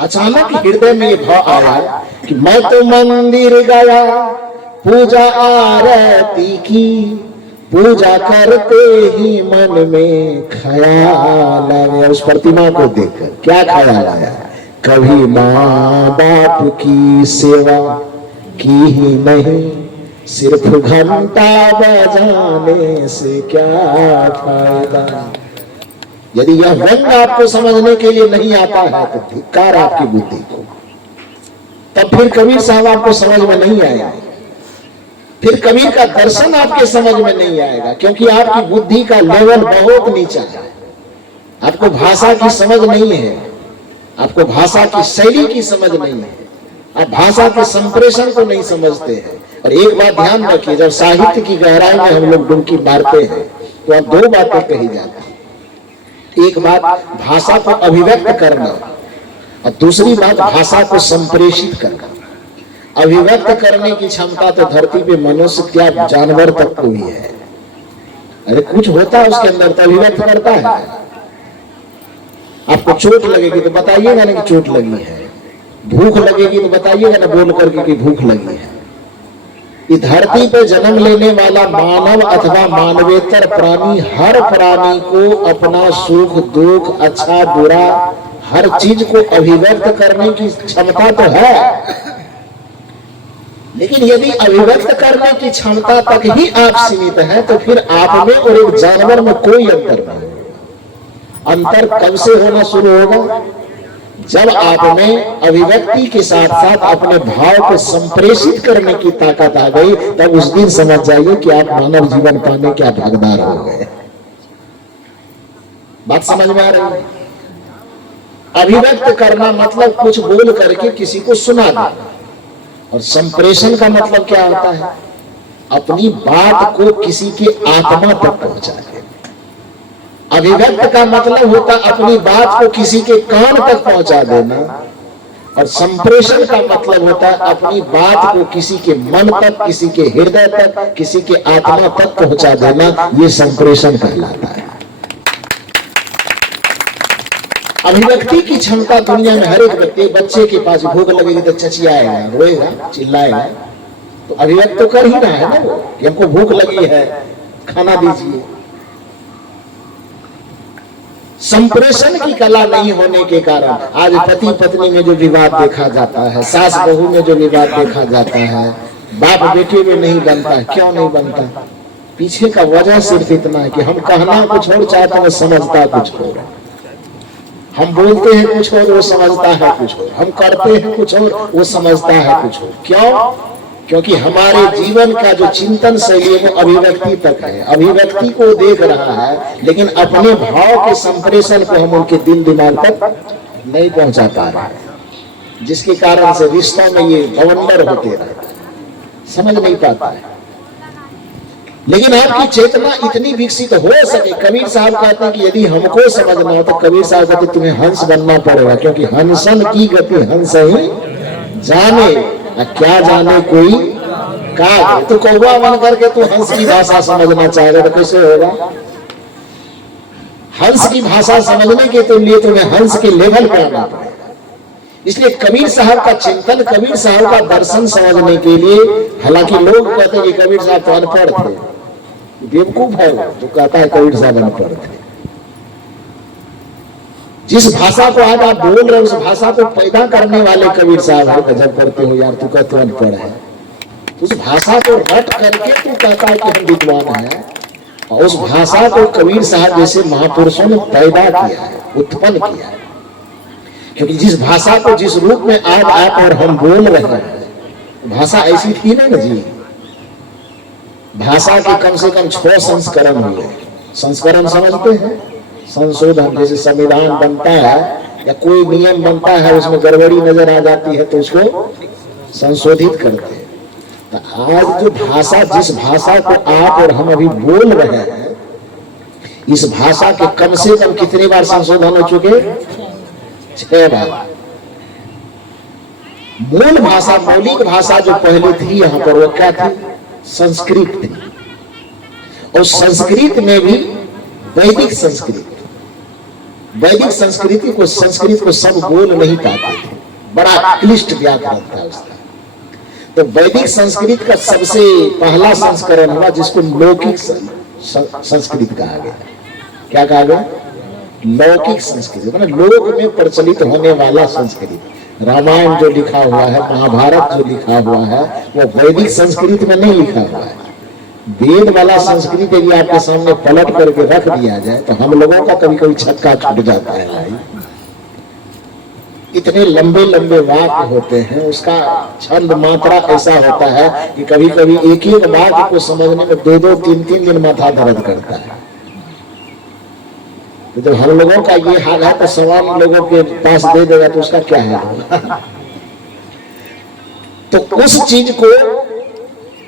अचानक हृदय में ये भाव आया कि मैं तो मंदिर गया, पूजा आरती की, पूजा करते ही मन में ख्याल आया। उस प्रतिमा को देखकर क्या ख्याल आया? कभी माँ बाप की सेवा की ही नहीं, सिर्फ घंटा बजाने से क्या फायदा। यदि यह व्यंग आपको समझने के लिए नहीं आता है तो धिक्कार आपकी बुद्धि को। तब फिर कबीर साहब आपको समझ में नहीं आएगा, फिर कबीर का दर्शन आपके समझ में नहीं आएगा, क्योंकि आपकी बुद्धि का लेवल बहुत नीचा है। आपको भाषा की समझ नहीं है, आपको भाषा की शैली की समझ नहीं है, आप भाषा के संप्रेषण को नहीं समझते हैं। और एक बात ध्यान रखिए, जब साहित्य की गहराई में हम लोग डुबकी मारते हैं तो अब दो बातें कही जाती हैं। एक बात भाषा को अभिव्यक्त करना और दूसरी बात भाषा को संप्रेषित करना। अभिव्यक्त करने की क्षमता तो धरती पे मनुष्य क्या जानवर तक को ही है। अरे कुछ होता है उसके अंदर तो अभिव्यक्त करता है। आपको चोट लगेगी तो बताइएगा ना कि चोट लगी है, भूख लगेगी तो बताइएगा ना बोल करके कि भूख लगी है। इस धरती पे जन्म लेने वाला मानव अथवा मानवेतर प्राणी, हर प्राणी को अपना सुख दुख, अच्छा बुरा, हर चीज को अभिव्यक्त करने की क्षमता तो है। लेकिन यदि अभिव्यक्त करने की क्षमता तक ही आप सीमित हैं तो फिर आप में और एक जानवर में कोई अंतर नहीं। अंतर कब से होना शुरू होगा? जब आप में अभिव्यक्ति के साथ साथ अपने भाव को संप्रेषित करने की ताकत आ गई, तब उस दिन समझ जाइए कि आप मानव जीवन पाने के आप हकदार हो गए। बात समझ में आ रही है? अभिव्यक्त करना मतलब कुछ बोल करके किसी को सुना देना, और संप्रेषण का मतलब क्या होता है? अपनी बात को किसी के आत्मा तक पहुंचा देना। अभिव्यक्त का मतलब होता अपनी बात को किसी के कान तक पहुंचा देना, और संप्रेषण का मतलब होता अपनी बात को किसी के मन तक, किसी के हृदय तक, किसी के आत्मा तक पहुंचा देना। ये संप्रेषण कहलाता है। अभिव्यक्ति की क्षमता दुनिया में हर एक व्यक्ति, बच्चे के पास भूख लगेगी तो चचियाएगा, रोएगा, चिल्लाएगा, तो अभिव्यक्त तो कर ही रहा है ना वो कि हमको भूख लगी है, खाना दीजिए। संप्रेषण की कला नहीं होने के कारण आज पति पत्नी में जो विवाद देखा जाता है, सास बहू में जो विवाद देखा जाता है, बाप बेटे में नहीं बनता है। क्यों नहीं बनता? पीछे का वजह सिर्फ इतना है कि हम कहना कुछ और चाहते हैं, समझता कुछ और। हम बोलते हैं कुछ और, वो समझता है कुछ और। हम करते हैं कुछ और, वो समझता है कुछ और। क्यों? क्योंकि हमारे जीवन का जो चिंतन शैली है वो अभिव्यक्ति तक है, अभिव्यक्ति को देख रहा है, लेकिन अपने भाव के संप्रेषण को हम उनके दिल दिमाग तक नहीं पहुंचा पा रहे, जिसके कारण से रिश्तों में ये बवंडर होते रहते, समझ नहीं पाता है। लेकिन आपकी चेतना इतनी विकसित हो सके। कबीर साहब कहते हैं कि यदि हमको समझना हो तो कबीर साहब कहते तुम्हें हंस बनना पड़ेगा, क्योंकि हंसन की गति हंस ही जाने, क्या जाने कोई का। तो कौवा बन करके तू हंस की भाषा समझना चाहेगा तो कैसे होगा? हंस की भाषा समझने के तो लिए तुम्हें हंस के लेवल पर आना पड़ेगा। इसलिए कबीर साहब का चिंतन, कबीर साहब का दर्शन समझने के लिए, हालांकि लोग कहते हैं कि कबीर साहब तो अनपढ़ थे, बेवकूफ है वो जो कहता है कबीर साहब अनपढ़ थे। जिस भाषा को आज आप बोल रहे हो उस भाषा को पैदा करने वाले कबीर साहब है। गजब करते हो यार, तू कहते हो अनपढ़ है, उस भाषा को रट करके तू कहता है कि हम विद्वान हैं। और उस भाषा को कबीर साहब जैसे महापुरुषों ने पैदा किया है, उत्पन्न किया है। क्योंकि जिस भाषा को जिस रूप में आज आप और हम बोल रहे हैं, भाषा ऐसी थी ना जी। भाषा के कम से कम 6 संस्करण हुए। संस्करण समझते हैं? संशोधन, जैसे संविधान बनता है या कोई नियम बनता है, उसमें गड़बड़ी नजर आ जाती है तो उसको संशोधित करते हैं। तो आज जो भाषा, जिस भाषा को आप और हम अभी बोल रहे हैं, इस भाषा के कम से कम कितनी बार संशोधन हो चुके? 6 बार। मूल भाषा, मौलिक भाषा जो पहले थी यहाँ पर, वो क्या थी? संस्कृत थी। और संस्कृत में भी वैदिक संस्कृत, वैदिक संस्कृति को, संस्कृत को सब बोल नहीं पाते थे, बड़ा क्लिष्ट व्याकरण था उसका। तो वैदिक संस्कृत का सबसे पहला संस्करण हुआ जिसको लौकिक संस्कृत कहा गया। क्या कहा गया? लौकिक संस्कृत, मतलब लोक में प्रचलित होने वाला संस्कृत। रामायण जो लिखा हुआ है, महाभारत जो लिखा हुआ है, वो वैदिक संस्कृत में नहीं लिखा हुआ है। वेद वाला संस्कृत यदि आपके सामने पलट करके रख दिया जाए तो हम लोगों का कभी कभी छक्का छूट जाता है भाई। इतने लंबे लंबे वाक्य होते हैं, उसका छंद मात्रा ऐसा होता है कि कभी कभी एक ही वाक्य को समझने में 2-2, 3-3 दिन माथा दर्द करता है। तो जब हम लोगों का ये हाल है तो सवाल लोगों के पास दे देगा तो उसका क्या हाल होगा? तो उस चीज को,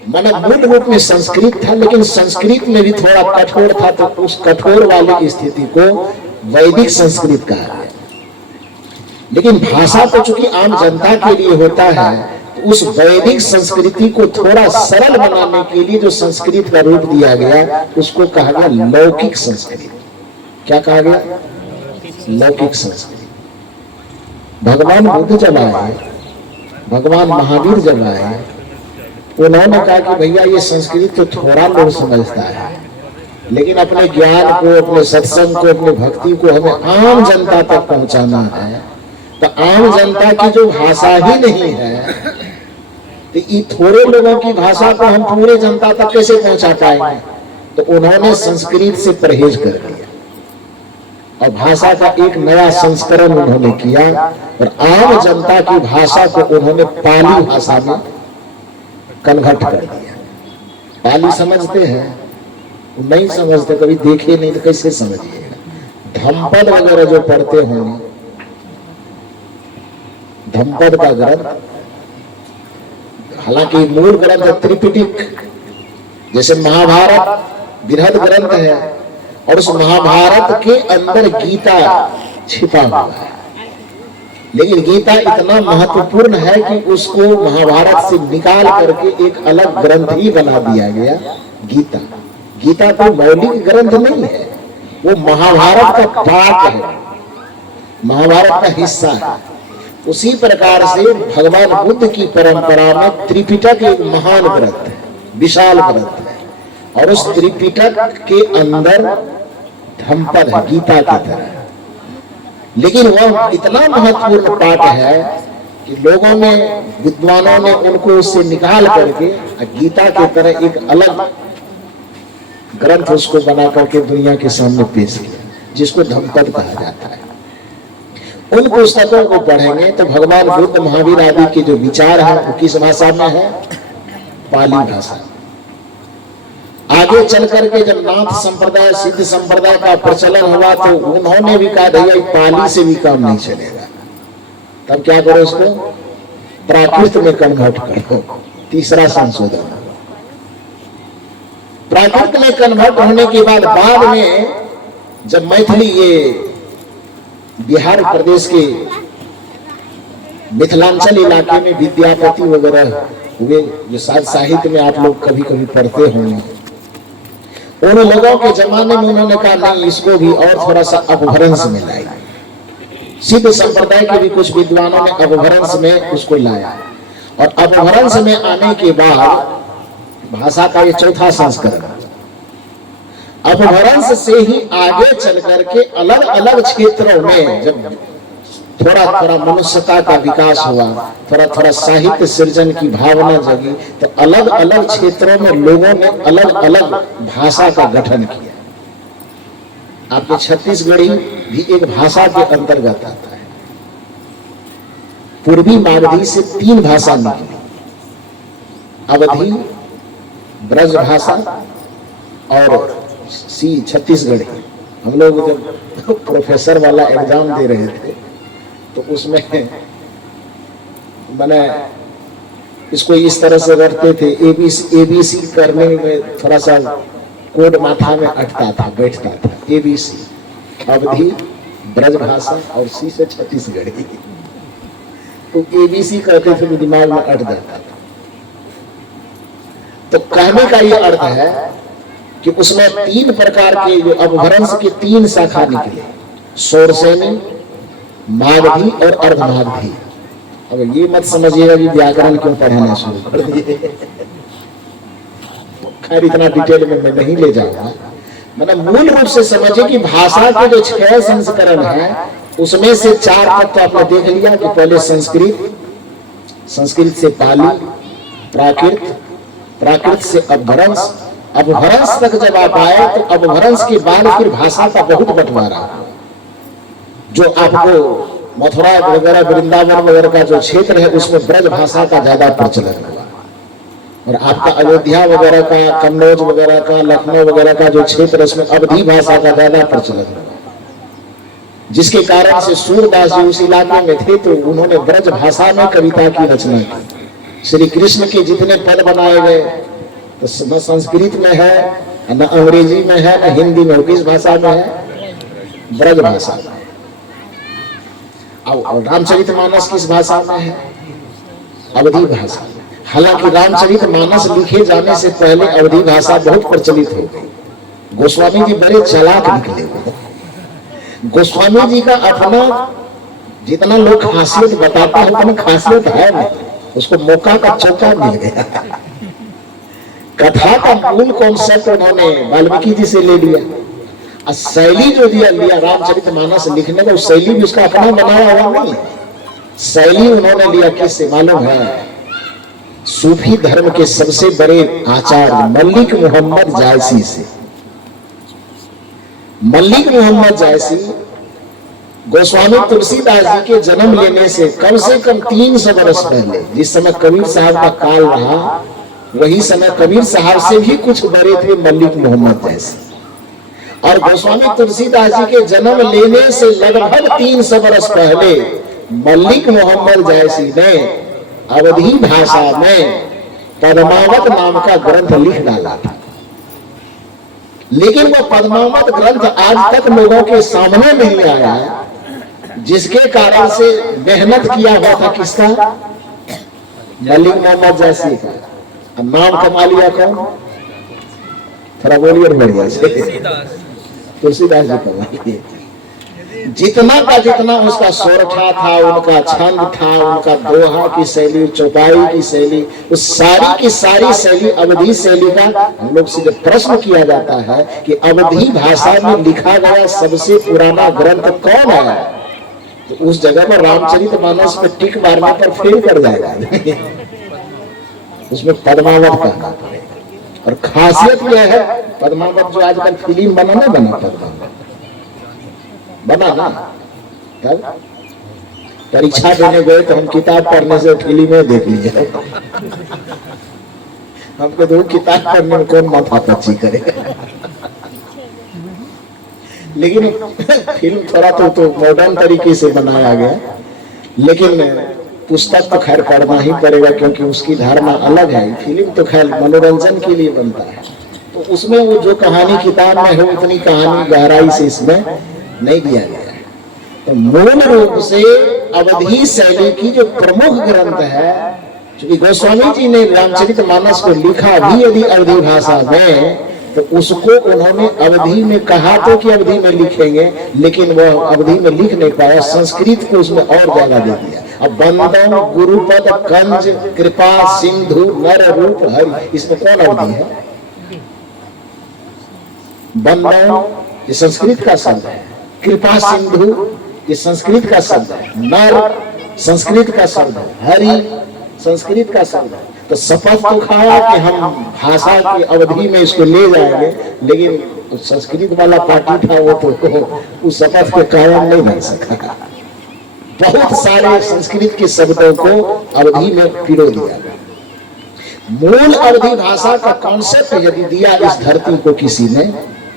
माने मूल रूप में संस्कृत था, लेकिन संस्कृत में भी थोड़ा कठोर था, तो उस कठोर वाली स्थिति को वैदिक संस्कृत कहा गया। लेकिन भाषा तो चूंकि आम जनता के लिए होता है, तो उस वैदिक संस्कृति को थोड़ा सरल बनाने के लिए जो संस्कृत का रूप दिया गया, उसको कहा गया लौकिक संस्कृत। क्या कहा गया? लौकिक संस्कृत। भगवान बुद्ध जब आए, भगवान महावीर जब आए, उन्होंने कहा कि भैया ये संस्कृत तो थोड़ा लोग समझता है, लेकिन अपने ज्ञान को, अपने सत्संग को, अपनी भक्ति को हमें आम जनता तक पहुंचाना है। तो आम जनता की जो भाषा ही नहीं है, तो ये थोड़े लोगों की भाषा को हम पूरे जनता तक कैसे पहुंचा पाएंगे? तो उन्होंने संस्कृत से परहेज कर दिया और भाषा का एक नया संस्करण उन्होंने किया और आम जनता की भाषा को उन्होंने पाली भाषा में कन्वर्ट कर दिया। पाली समझते हैं? नहीं समझते, कभी देखे नहीं तो कैसे समझिएगा? धम्पद वगैरह जो पढ़ते होंगे, धम्पद का ग्रंथ, हालांकि मूल ग्रंथ त्रिपिटक, जैसे महाभारत बृहद ग्रंथ है और उस महाभारत के अंदर गीता छिपा हुआ है, लेकिन गीता इतना महत्वपूर्ण है कि उसको महाभारत से निकाल करके एक अलग ग्रंथ ही बना दिया गया, गीता। गीता तो मौलिक ग्रंथ नहीं है, वो महाभारत का पार्ट है, महाभारत का हिस्सा है। उसी प्रकार से भगवान बुद्ध की परंपरा में त्रिपिटक एक महान ग्रंथ है, विशाल ग्रंथ है, और उस त्रिपिटक के अंदर धम्पद है, गीता की तरह। लेकिन वह इतना महत्वपूर्ण पाठ है कि लोगों ने, विद्वानों ने उनको उससे निकाल करके गीता की तरह एक अलग ग्रंथ उसको बना करके दुनिया के सामने पेश किया, जिसको धम्पद कहा जाता है। उन पुस्तकों को पढ़ेंगे तो भगवान बुद्ध, महावीर आदि के जो विचार है वो किस भाषा में है? पाली भाषा। आगे चल करके जब नाथ संप्रदाय, सिद्ध संप्रदाय का प्रचलन हुआ तो उन्होंने भी कहा भैया पाली से भी काम नहीं चलेगा, तब क्या करो, इसको प्राकृत में कन्वर्ट करो। तीसरा संशोधन, प्राकृत में कन्वर्ट होने के बाद में जब मैथिली, ये बिहार प्रदेश के मिथिलांचल इलाके में विद्यापति वगैरह हुए, जो साहित्य में आप लोग कभी कभी पढ़ते होंगे, उन लोगों के जमाने में उन्होंने कहा नहीं, इसको भी और थोड़ा सा अपभ्रंश में लाए। सिद्ध संप्रदाय के भी कुछ विद्वानों ने अपभ्रंश में उसको लाया, और अपभ्रंश में आने के बाद भाषा का ये चौथा संस्करण। अपभ्रंश से ही आगे चल करके अलग अलग क्षेत्रों में जब थोड़ा थोड़ा मनुष्यता का विकास हुआ, थोड़ा थोड़ा साहित्य सृजन की भावना जगी, तो अलग अलग क्षेत्रों में लोगों ने अलग अलग भाषा का गठन किया। आपके छत्तीसगढ़ी भी एक भाषा के अंतर्गत आता है। पूर्वी मागधी से 3 भाषा निकली, अवधी, ब्रज भाषा और छत्तीसगढ़ी। हम लोग जब प्रोफेसर वाला एग्जाम दे रहे थे तो उसमें मैंने इसको इस तरह से रखते थे। एबीसी करने में थोड़ा सा कोड माथा में अटता था, बैठता था। एबीसी, अवधि, ब्रजभाषा और सी से छत्तीसगढ़ी। तो एबीसी कहते थे, दिमाग में अट जाता था। तो कहने का ये अर्थ है कि उसमें 3 प्रकार के जो अपभ्रंश के 3 शाखा निकले, शौरसेनी, मागधी और अर्धमागधी। अब ये मत समझिएगा कि व्याकरण क्यों पढ़ाना शुरू कर दिए। खैर इतना डिटेल में मैं नहीं ले जाऊंगा। मतलब मूल रूप से समझिए कि भाषा के जो 6 संस्करण है उसमें से 4 तत्व आपने देख लिया कि पहले संस्कृत, संस्कृत से पाली, प्राकृत, प्राकृत से अपभ्रंश, अपभ्रंश तक जब आप आए तो अपभ्रंश के बाद फिर भाषा का बहुत बंटवारा। जो आपको मथुरा वगैरह, वृंदावन वगैरह का जो क्षेत्र है उसमें ब्रज भाषा का ज्यादा प्रचलन हुआ, और आपका अयोध्या वगैरह का, कन्नौज वगैरह का, लखनऊ वगैरह का जो क्षेत्र है उसमें अवधी भाषा का ज्यादा प्रचलन हुआ, जिसके कारण से सूरदास जी उस इलाके में थे तो उन्होंने ब्रज भाषा में कविता की रचना की। श्री कृष्ण के जितने पद बनाए गए तो न संस्कृत में है, न अंग्रेजी में है, न हिंदी में, किस भाषा में है? ब्रज भाषा में। और रामचरितमानस किस भाषा में है? अवधी भाषा में। हालांकि रामचरितमानस लिखे जाने से पहले अवधी भाषा बहुत प्रचलित हो गई। गोस्वामी जी बड़े चालाक निकले हुए। गोस्वामी जी का अपना जितना लोग खासियत बताता है उतना खासियत है नहीं, उसको मौका का चौका मिल गया। कथा का मूल कॉन्सेप्ट उन्होंने वाल्मीकि जी से ले लिया, और शैली जो लिया रामचरितमानस लिखने का, उस शैली भी उसका अपना बनाया हुआ नहीं। शैली उन्होंने लिया किससे मालूम है? सूफी धर्म के सबसे बड़े आचार्य मलिक मोहम्मद जायसी से। मलिक मोहम्मद जायसी गोस्वामी तुलसीदास जी के जन्म लेने से कम 300 वर्ष पहले, जिस समय कबीर साहब का काल रहा, वही समय कबीर साहब से भी कुछ बड़े थे मलिक मोहम्मद जायसी। और गोस्वामी तुलसीदास जी के जन्म लेने से लगभग 300 वर्ष पहले मलिक मोहम्मद जायसी ने अवधी भाषा में पद्मावत नाम का ग्रंथ लिख डाला था। लेकिन वो पद्मावत ग्रंथ आज तक लोगों के सामने नहीं आया है, जिसके कारण से मेहनत किया हुआ था किसका? मलिक मोहम्मद जायसी का। नाम कमा लिया कौन? थोड़ा बोलिए बढ़िया से। तुलसीदास जी कमा लिए। जितना का जितना उसका सोरठा था, उनका छंद था, उनका दोहा की शैली, चौपाई की शैली, उस सारी की सारी शैली अवधी शैली का। हम लोग से जब प्रश्न किया जाता है कि अवधी भाषा में लिखा गया सबसे पुराना ग्रंथ कौन है, तो उस जगह पर रामचरितमानस पे टिक मारने पर फेल कर जाएगा। उसमें पद्मावत का, और खासियत यह है पद्मावत जो आजकल फिल्म बना ना, पद्मावत बना ना, तब परीक्षा देने गए तो हम किताब पढ़ने से फिल्म में देख लीजिए। हमको तो किताब पढ़ने में कौन माथा पच्ची करेगा। लेकिन फिल्म थोड़ा तो मॉडर्न तरीके से बनाया गया, लेकिन पुस्तक तो खैर पढ़ना ही पड़ेगा क्योंकि उसकी धारणा अलग है। फिल्म तो खैर मनोरंजन के लिए बनता है, तो उसमें वो जो कहानी किताब में है उतनी कहानी गहराई से इसमें नहीं दिया गया है। तो मूल रूप से अवधी शैली की जो प्रमुख ग्रंथ है, क्योंकि गोस्वामी जी ने रामचरितमानस को लिखा भी यदि अवधी भाषा में, तो उसको उन्होंने अवधी में कहा तो कि अवधी में लिखेंगे, लेकिन वह अवधी में लिख नहीं पाया, संस्कृत को उसमें और ज्यादा दे दिया। अब बंदम, गुरुपद, कंज, कृपा, सिंधु, नर रूप, हरि, इसमें कौन अवधी है? बंदम ये संस्कृत का शब्द है, कृपा सिंधु ये संस्कृत का शब्द है, नर संस्कृत का शब्द है, हरि संस्कृत का शब्द है। तो शपथ तो खाया कि हम भाषा की अवधि में इसको ले जाएंगे, लेकिन संस्कृत वाला पार्टी था वो तो उस शपथ के कारण नहीं बन सका। बहुत सारे संस्कृत के शब्दों को अवधि में पिरो दिया। मूल अवधी भाषा का कॉन्सेप्ट यदि दिया इस धरती को किसी ने,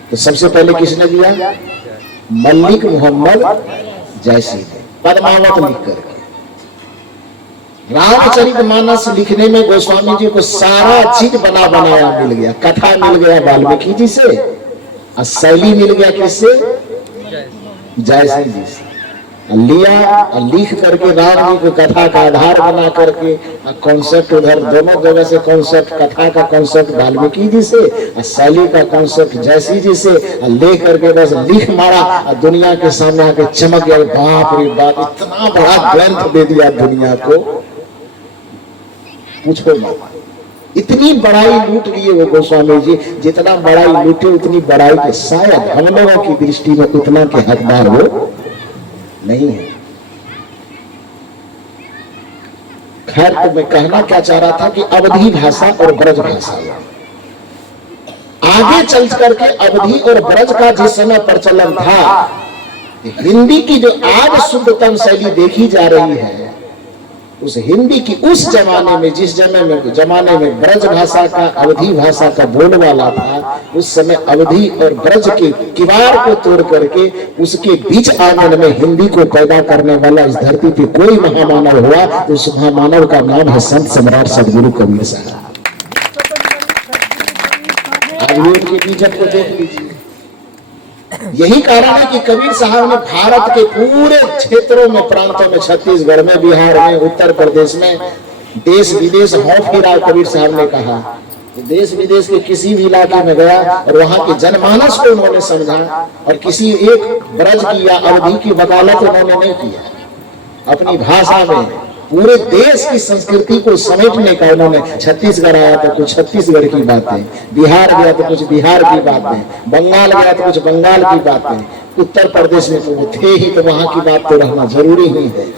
तो सबसे पहले किसने दिया? मलिक मोहम्मद जायसी ने, पद्मावत लिख करके। रामचरितमानस लिखने में गोस्वामी जी को सारा चीज बना बनाया मिल गया। कथा मिल गया वाल्मीकि जी से और शैली मिल गया किससे? जयसिंह जी से। लिया और लिख करके राम जी को कथा का आधार बना करके कॉन्सेप्ट उधर दोनों जगह से कॉन्सेप्ट, कथा का कॉन्सेप्ट वाल्मीकि जी से और शैली का कॉन्सेप्ट जयसिंह जी से ले करके बस लिख मारा और दुनिया के सामने आके चमक गया। बाप रे बाप, इतना बड़ा ग्रंथ दे दिया दुनिया को, पूछो मत। इतनी बड़ाई लूट लिए वो गोस्वामी जी, जितना बड़ाई लूटे उतनी बड़ाई के शायद हम लोगों की दृष्टि में उतना के हकदार वो नहीं है। खैर, तो मैं कहना क्या चाह रहा था कि अवधी भाषा और ब्रज भाषा आगे चल करके अवधी और ब्रज का जिस समय प्रचलन था, हिंदी की जो आज शुद्धतम शैली देखी जा रही है, उस हिंदी की उस जमाने में, जिस जमाने में ब्रज भाषा का, अवधी भाषा का बोलबाला था, उस समय अवधी और ब्रज के किवाड़ को तोड़ करके उसके बीच आंगन में हिंदी को पैदा करने वाला इस धरती पे कोई महामानव हुआ, उस महामानव का नाम है संत सम्राट सदगुरु कबीर साहब। आज उनके बीजक को देख लीजिए। यही कारण है कि कबीर साहब ने भारत के पूरे क्षेत्रों में, प्रांतों में, छत्तीसगढ़ में, बिहार में, उत्तर प्रदेश में, देश विदेश हौफ फिरा। कबीर साहब ने कहा, देश विदेश के किसी भी इलाके में गया और वहां के जनमानस को उन्होंने समझा, और किसी एक ब्रज की या अवधि की वकालत उन्होंने नहीं किया। अपनी भाषा में पूरे देश की संस्कृति को समेटने का उन्होंने, छत्तीसगढ़ आया तो कुछ छत्तीसगढ़ की बातें, बिहार गया तो कुछ बिहार की बातें, बंगाल गया तो कुछ बंगाल की बातें, उत्तर प्रदेश में तो वो थे ही, तो वहां की बात तो रहना जरूरी ही है।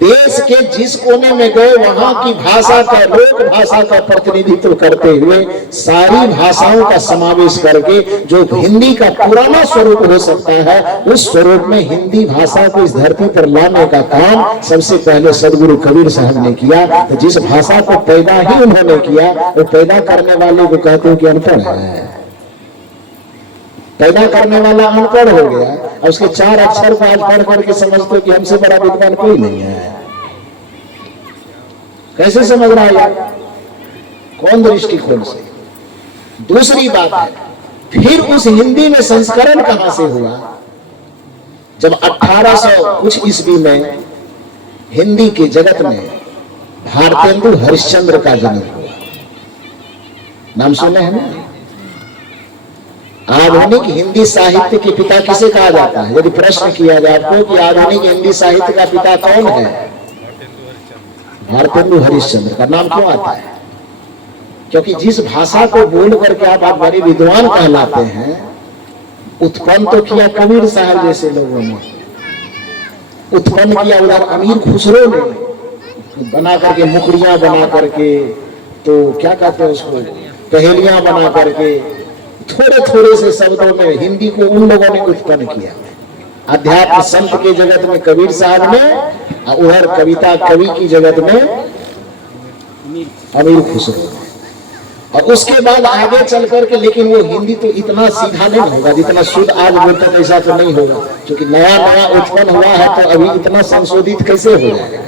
देश के जिस कोने में गए वहां की भाषा का, लोक भाषा का प्रतिनिधित्व करते हुए सारी भाषाओं का समावेश करके जो हिंदी का पुराना स्वरूप हो सकता है, उस स्वरूप में हिंदी भाषा को इस धरती पर लाने का काम सबसे पहले सदगुरु कबीर साहब ने किया। तो जिस भाषा को पैदा ही उन्होंने किया, वो पैदा करने वाले को कहते हैं कि अनपढ़ है। पैदा करने वाला अनपढ़ हो गया और उसके 4 अक्षर को आज पढ़ करके समझते हो कि हमसे बड़ा विद्वान कोई नहीं है। कैसे समझ रहा है? कौन दृष्टिकोण से? दूसरी बात है, फिर उस हिंदी में संस्करण कहां से हुआ? जब 1800 कुछ ईस्वी में हिंदी के जगत में भारतेंदु हरिश्चंद्र का जन्म हुआ। नाम सुने हैं ना? आधुनिक हिंदी साहित्य के पिता किसे कहा जाता है? यदि प्रश्न किया जाए आपको कि आधुनिक हिंदी साहित्य का पिता कौन है, भारतेंदु हरिश्चंद्र का नाम क्यों आता है? क्योंकि जिस भाषा को बोल करके आप बड़े विद्वान कहलाते हैं, उत्पन्न तो किया कबीर साहब जैसे लोगों ने, उत्पन्न किया उधर अमीर खुसरो ने, बना करके मुखड़ियां बना करके, तो क्या कहते हैं उसको, पहेलियां बना करके, थोड़े थोड़े से शब्दों में हिंदी को उन लोगों ने उत्पन्न किया। अध्यात्म संत के जगत में कबीर साहब ने, और उधर कविता कवि की जगत में अमीर खुसरो। और उसके बाद आगे चल करके, लेकिन वो हिंदी तो इतना सीधा नहीं होगा जितना शुद्ध आज बोलता, ऐसा तो नहीं होगा, क्योंकि नया नया उत्पन्न हुआ है, तो अभी इतना संशोधित कैसे हो जाएगा?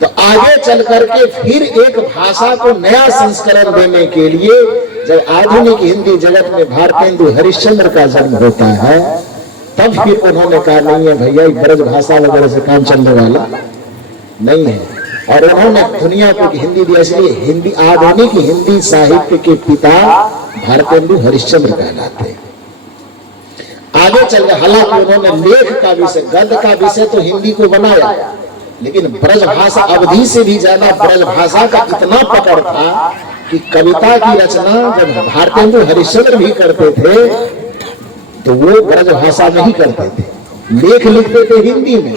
तो आगे चल करके फिर एक भाषा को नया संस्करण देने के लिए जब आधुनिक हिंदी जगत में भारतेंदु हरिश्चंद्र का जन्म होता है, तब फिर उन्होंने कहा नहीं है भैया, ब्रज भाषा वगैरह से काम चलने वाला नहीं है, और उन्होंने दुनिया को हिंदी दिया। इसलिए हिंदी, आधुनिक हिंदी साहित्य के पिता भारतेंदु हरिश्चंद्र कहलाते हैं। आगे चल गए, हालांकि उन्होंने लेख का विषय, गद्य का विषय तो हिंदी को बनाया, लेकिन ब्रज भाषा, अवधि से भी ज्यादा ब्रज भाषा का इतना पकड़ था कि कविता की रचना जब भारतेंदु हरिश्चंद्र भी करते थे, तो वो ब्रज भाषा में ही करते थे। लेख लिखते थे हिंदी में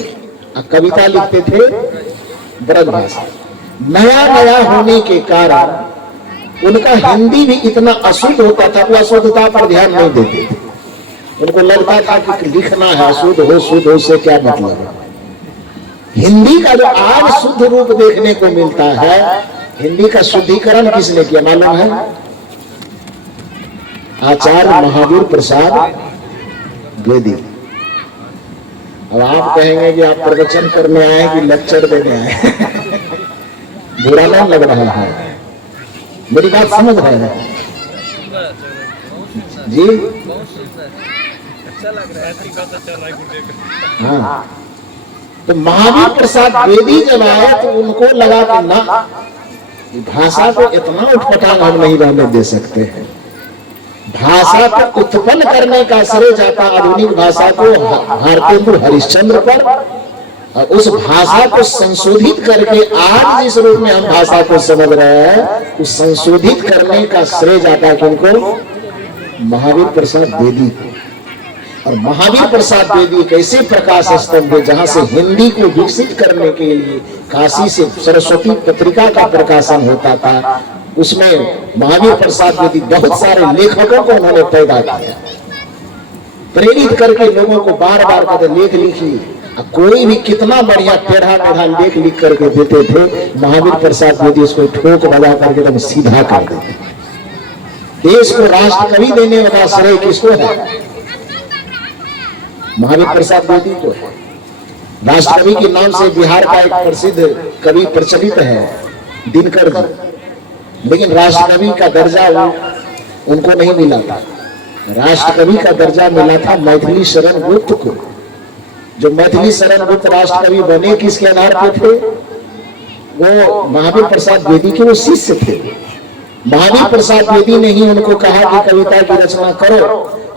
और कविता लिखते थे ब्रज भाषा। नया नया होने के कारण उनका हिंदी भी इतना अशुद्ध होता था, वो अशुद्धता पर ध्यान नहीं देते थे। उनको लगता था कि लिखना है, शुद्ध हो से क्या मतलब है। हिंदी का जो आज शुद्ध रूप देखने को मिलता है, हिंदी का शुद्धिकरण किसने किया मालूम है? आचार्य महावीर प्रसाद द्विवेदी। अब आप कहेंगे कि आप प्रवचन करने आए कि लेक्चर देने आए बुरा नहीं लग रहा है? मेरी बात समझ रहे हैं जी? अच्छा लग रहा है, ऐसी बात चल रहा है गुरुदेव का। हाँ, तो महावीर प्रसाद द्विवेदी जब आए तो उनको लगा कि ना, भाषा को इतना उठपटांग हम नहीं रहने दे सकते हैं। भाषा को उत्पन्न करने का श्रेय जाता आधुनिक भाषा को भारतेंदु हरिश्चंद्र पर, और उस भाषा को संशोधित करके आज जिस रूप में हम भाषा को समझ रहे हैं, उस संशोधित करने का श्रेय जाता है किनको? महावीर प्रसाद द्विवेदी को। और महावीर प्रसाद द्विवेदी एक ऐसे प्रकाश स्तंभ है जहां से हिंदी को विकसित करने के लिए काशी से सरस्वती पत्रिका का प्रकाशन होता था। उसमें महावीर प्रसाद द्विवेदी बहुत सारे लेखकों को उन्होंने पैदा किया, प्रेरित करके लोगों को बार बार कहते लेख लिखिए। कोई भी कितना बढ़िया टेढ़ा टेढ़ा लेख लिख करके देते थे, महावीर प्रसाद द्विवेदी उसको ठोक बजा करके एकदम सीधा कर देते। देश को राष्ट्र कवि देने वाला श्रेय किसको है? महावीर प्रसाद द्विवेदी को है। राष्ट्र कवि के नाम से बिहार का एक प्रसिद्ध कवि प्रचलित है, दिनकर जी, लेकिन राष्ट्र कवि का दर्जा उनको नहीं मिला था। राष्ट्र कवि का दर्जा मिला था मैथिली शरण गुप्त को। जो मैथिली शरण गुप्त राष्ट्र कवि बने किसके आधार पर थे? वो महावीर प्रसाद द्विवेदी के वो शिष्य थे। महावीर प्रसाद द्विवेदी ने ही उनको कहा कि कविता की रचना करो,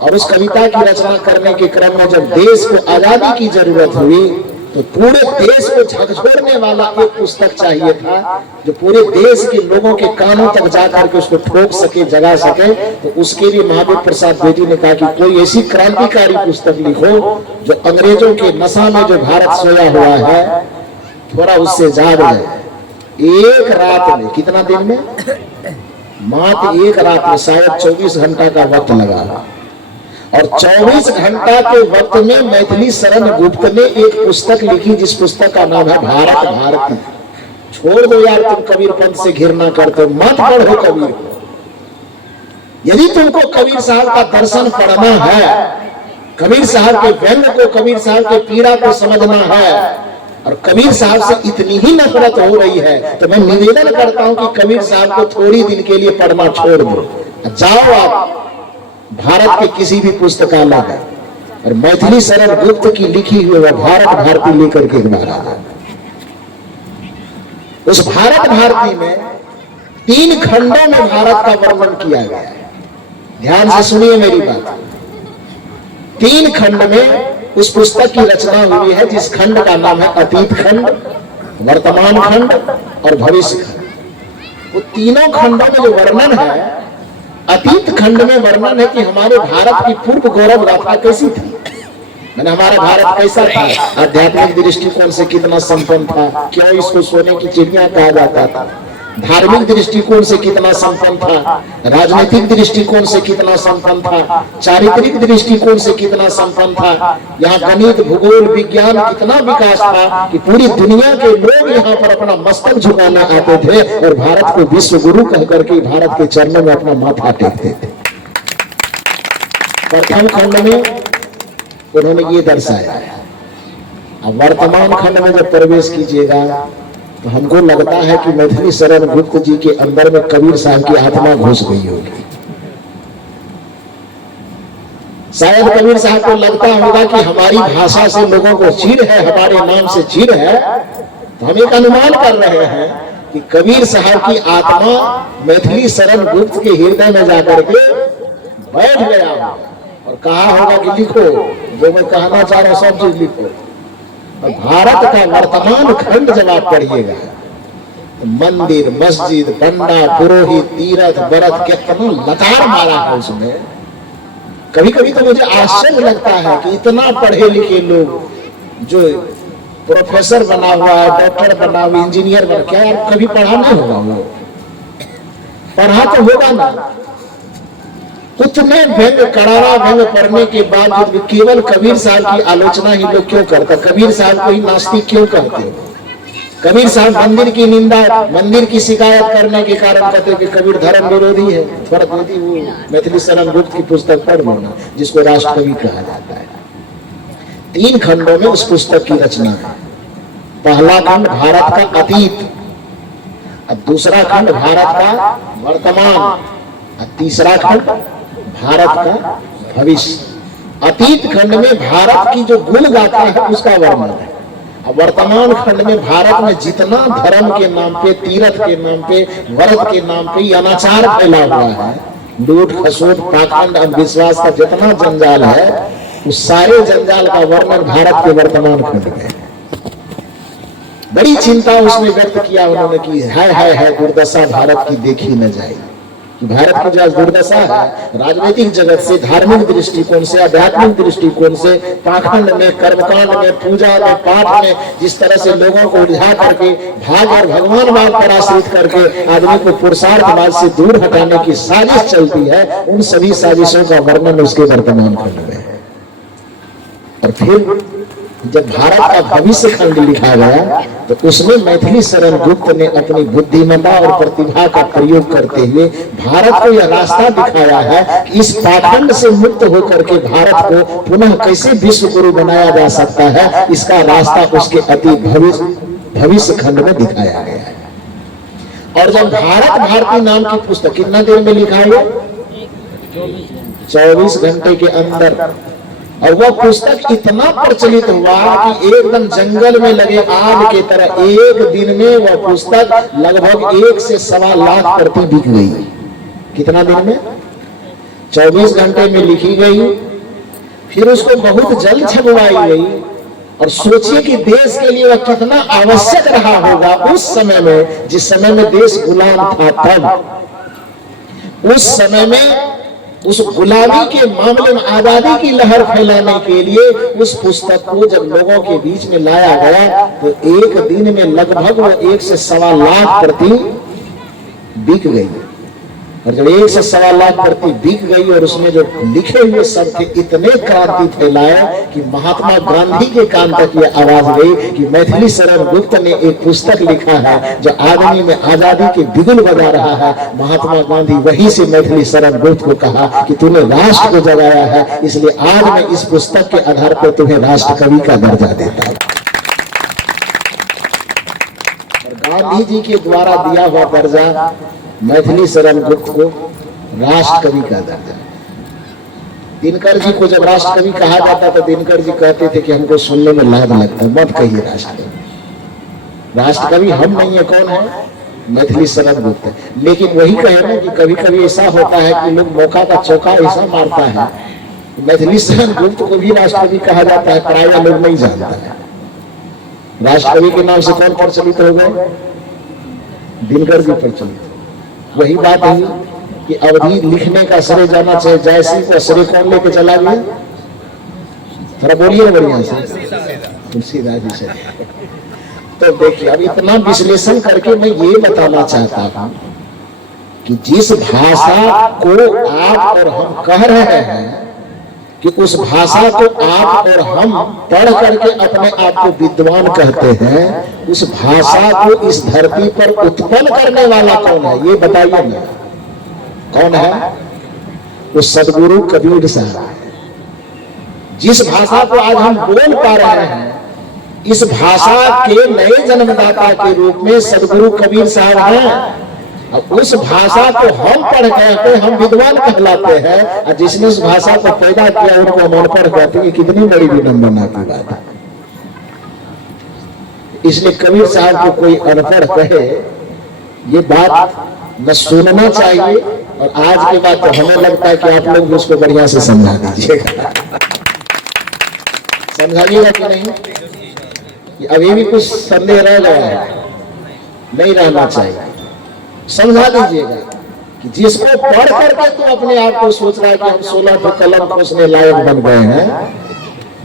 और उस कविता की रचना करने के क्रम में जब देश को आजादी की जरूरत हुई तो पूरे देश को झकझोरने वाला एक पुस्तक चाहिए था, जो पूरे देश के लोगों के कानों तक जाकर के उसको ठोक सके, जगा सके। तो उसके लिए महावीर प्रसाद द्विवेदी ने कहा कि कोई ऐसी क्रांतिकारी पुस्तक लिखो जो अंग्रेजों के नशा में जो भारत सोया हुआ है थोड़ा उससे जाग जाए। एक रात में, कितना दिन में? मात्र एक रात में शायद 24 घंटा का वक्त लगा, और 24 घंटा के वक्त में मैथिली शरण गुप्त ने एक पुस्तक लिखी जिस पुस्तक का नाम है भारत भारती। छोड़ दो यार, तुम कबीर पंथ से घृणा करते हो, मत पढ़ो कबीर को। यदि तुमको कबीर साहब का दर्शन पढ़ना है, कबीर साहब के व्यंग को, कबीर साहब के पीड़ा को समझना है, और कबीर साहब से इतनी ही नफरत हो रही है, तो मैं निवेदन करता हूं कि कबीर साहब को थोड़ी दिन के लिए पढ़ना छोड़ दो, जाओ आप भारत के किसी भी पुस्तकालय में और मैथिली शरण गुप्त की लिखी हुई वह भारत भारती लेकर के बाहर आ जाए। उस भारत भारती में 3 खंडों में भारत का वर्णन किया गया है। ध्यान से सुनिए मेरी बात। 3 खंड में उस पुस्तक की रचना हुई है, जिस खंड का नाम है अतीत खंड, वर्तमान खंड और भविष्य खंड। वो तीनों खंडों में जो वर्णन है, अतीत खंड में वर्णन है कि हमारे भारत की पूर्व गौरव गाथा कैसी थी, मैंने हमारा भारत कैसा था, आध्यात्मिक दृष्टिकोण से कितना संपन्न था, क्यों इसको सोने की चिड़िया कहा जाता था, धार्मिक दृष्टिकोण से कितना संपन्न था, राजनीतिक दृष्टिकोण से कितना संपन्न था, चारित्रिक दृष्टिकोण से कितना संपन्न था, यहाँ गणित भूगोल विज्ञान कितना विकास था कि पूरी दुनिया के लोग यहाँ पर अपना मस्तक झुकाने आते थे और भारत को विश्व गुरु कह करके भारत के चरणों में अपना माथा टेकते थे। प्रथम खंड में उन्होंने ये दर्शाया है। अब वर्तमान खंड में जब प्रवेश कीजिएगा तो हमको लगता है कि मैथिली शरण गुप्त जी के अंदर में कबीर साहब की आत्मा घुस गई होगी। शायद कबीर साहब को लगता होगा कि हमारी भाषा से लोगों को चिढ़ है, हमारे नाम से चिढ़ है, तो हम एक अनुमान कर रहे हैं कि कबीर साहब की आत्मा मैथिली शरण गुप्त के हृदय में जाकर के बैठ गया होगा और कहा होगा कि लिखो, जो मैं कहना चाह रहा हूं सब चीज लिखो। और भारत का वर्तमान खंड जब आप पढ़िएगा तो मंदिर, मस्जिद, बंडा, पुरोहित, तीर्थ, व्रत कितना लताड़ मारा है उसमें। कभी कभी तो मुझे आश्चर्य लगता है कि इतना पढ़े लिखे लोग जो प्रोफेसर बना हुआ है, डॉक्टर बना हुआ, इंजीनियर बना, क्या यार कभी पढ़ा नहीं होगा? वो पढ़ा तो होगा ना। उतने व्यंग, करारा व्यंग पढ़ने के बाद भी केवल कबीर साहब की आलोचना ही लोग क्यों करते? कबीर साहब को ही नास्तिक क्यों कहते? कबीर साहब मंदिर की निंदा, मंदिर की शिकायत करने के कारण कहते कि कबीर धर्म विरोधी है। थोड़ा यदि वो मैथिली शरण गुप्त की पुस्तक पढ़ लेना, जिसको राष्ट्र कवि कहा जाता है। 3 खंडों में उस पुस्तक की रचना है। पहला खंड भारत का अतीत, अब दूसरा खंड भारत का वर्तमान और तीसरा खंड भारत का भविष्य। अतीत खंड में भारत की जो गुण गाथा है उसका वर्णन है। अब वर्तमान खंड में भारत में जितना धर्म के नाम पे, तीर्थ के नाम पे, व्रत के नाम पे अनाचार फैला हुआ है, लूट खसोट पाखंड अंधविश्वास का जितना जंजाल है, उस सारे जंजाल का वर्णन भारत के वर्तमान खंड में है। बड़ी चिंता उसने व्यक्त किया उन्होंने कि है दुर्दशा भारत की देखी न जाए। भारत की जो दुर्दशा है, राजनीतिक जगत से, धार्मिक दृष्टिकोण से, आध्यात्मिक दृष्टिकोण से, पाखंड में, कर्मकांड में, पूजा में, पाठ में, जिस तरह से लोगों को उलझा करके भाग और भगवानवाद पर आश्रित करके आदमी को पुरुषार्थवाद से दूर हटाने की साजिश चलती है, उन सभी साजिशों का वर्णन उसके वर्तमान खंड में है। और फिर जब भारत का भविष्य खंड लिखा गया तो उसमें मैथिली शरण गुप्त ने अपनी बुद्धिमत्ता और प्रतिभा का प्रयोग करते हुए भारत को यह रास्ता दिखाया है कि इस पाखंड से मुक्त होकर के भारत को पुनः कैसे विश्व गुरु बनाया जा सकता है, इसका रास्ता उसके अति भविष्य खंड में दिखाया गया है। और जब भारत भारती नाम की पुस्तक कितना देर में लिखा है? 24 घंटे के अंदर। और वह पुस्तक इतना प्रचलित हुआ कि एकदम जंगल में लगे आग की तरह एक दिन में वह पुस्तक लगभग 1 से 1.25 लाख प्रति बिक गई। कितना दिन में? 24 घंटे में लिखी गई, फिर उसको बहुत जल्द छपवाई गई। और सोचिए कि देश के लिए वह कितना आवश्यक रहा होगा उस समय में, जिस समय में देश गुलाम था। तब उस समय में उस गुलामी के मामले में आजादी की लहर फैलाने के लिए उस पुस्तक को जब लोगों के बीच में लाया गया तो एक दिन में लगभग वो 1 से 1.25 लाख प्रति बिक गई। और जब 1 से 1.25 लाख प्रति बिक गई और उसमें जो लिखे हुए शब्द थे इतने क्रांति फैलाए कि महात्मा गांधी के कान तक ये आवाज गई कि मैथिली शरण गुप्त ने एक पुस्तक लिखा है जो आदमी में आजादी के बिगुल बजा रहा है। महात्मा गांधी वही से मैथिली शरण गुप्त को कहा कि तूने राष्ट्र को जगाया है, इसलिए आज मैं इस पुस्तक के आधार पर तुम्हें राष्ट्र कवि का दर्जा देता हूं। गांधी जी के द्वारा दिया हुआ दर्जा मैथिली शरण गुप्त को राष्ट्र कवि का दर्जा। दिनकर जी को जब राष्ट्र कवि कहा जाता तो दिनकर जी कहते थे कि हमको सुनने में लाज लगता है, मत कहिए राष्ट्र कवि। राष्ट्र कवि हम नहीं है, कौन है? मैथिली शरण गुप्त है। लेकिन वही कहे ना कि कभी कभी ऐसा होता है कि लोग मौका का चौका ऐसा मारता है, मैथिली शरण गुप्त को भी राष्ट्र कवि कहा जाता है, प्रायः लोग नहीं जानता है। राष्ट्र कवि के नाम से कौन प्रचलित हो गए? दिनकर जी प्रचलित। वही बात है कि अवधि लिखने का श्रेय जाना चाहिए, जयसिंह को श्रेय कौन लेके चला गया? थोड़ा बोलिए ना बढ़िया से। तुलसीदास जी से। तो देखिए, अब इतना विश्लेषण करके मैं ये बताना चाहता हूं कि जिस भाषा को आप और हम कह रहे हैं कि उस भाषा को आप और हम पढ़ करके अपने आप को विद्वान कहते हैं, उस भाषा को इस धरती पर उत्पन्न करने वाला कौन है? ये बताइए ना, कौन है? वो सदगुरु कबीर साहब। जिस भाषा को आज हम बोल पा रहे हैं, इस भाषा के नए जन्मदाता के रूप में सदगुरु कबीर साहब हैं। अब उस भाषा को हम पढ़ करके हम विद्वान कहलाते हैं, और जिसने उस भाषा को पैदा किया उनको हम अनपढ़ कहते हैं। कितनी बड़ी विडंबना की बात है। इसलिए कबीर साहब को कोई अनपढ़ कहे, ये बात न सुनना चाहिए। और आज के बाद तो हमें लगता है कि आप लोग उसको बढ़िया से समझा दीजिएगा। समझाइएगा कि नहीं? अभी भी कुछ संदेह रह गया है, नहीं रहना चाहिए। समझा दीजिएगा कि जिसको पढ़ करके तो अपने आप को सोच रहा है कि हम 16 ठो कलम खोसने लायक बन गए हैं,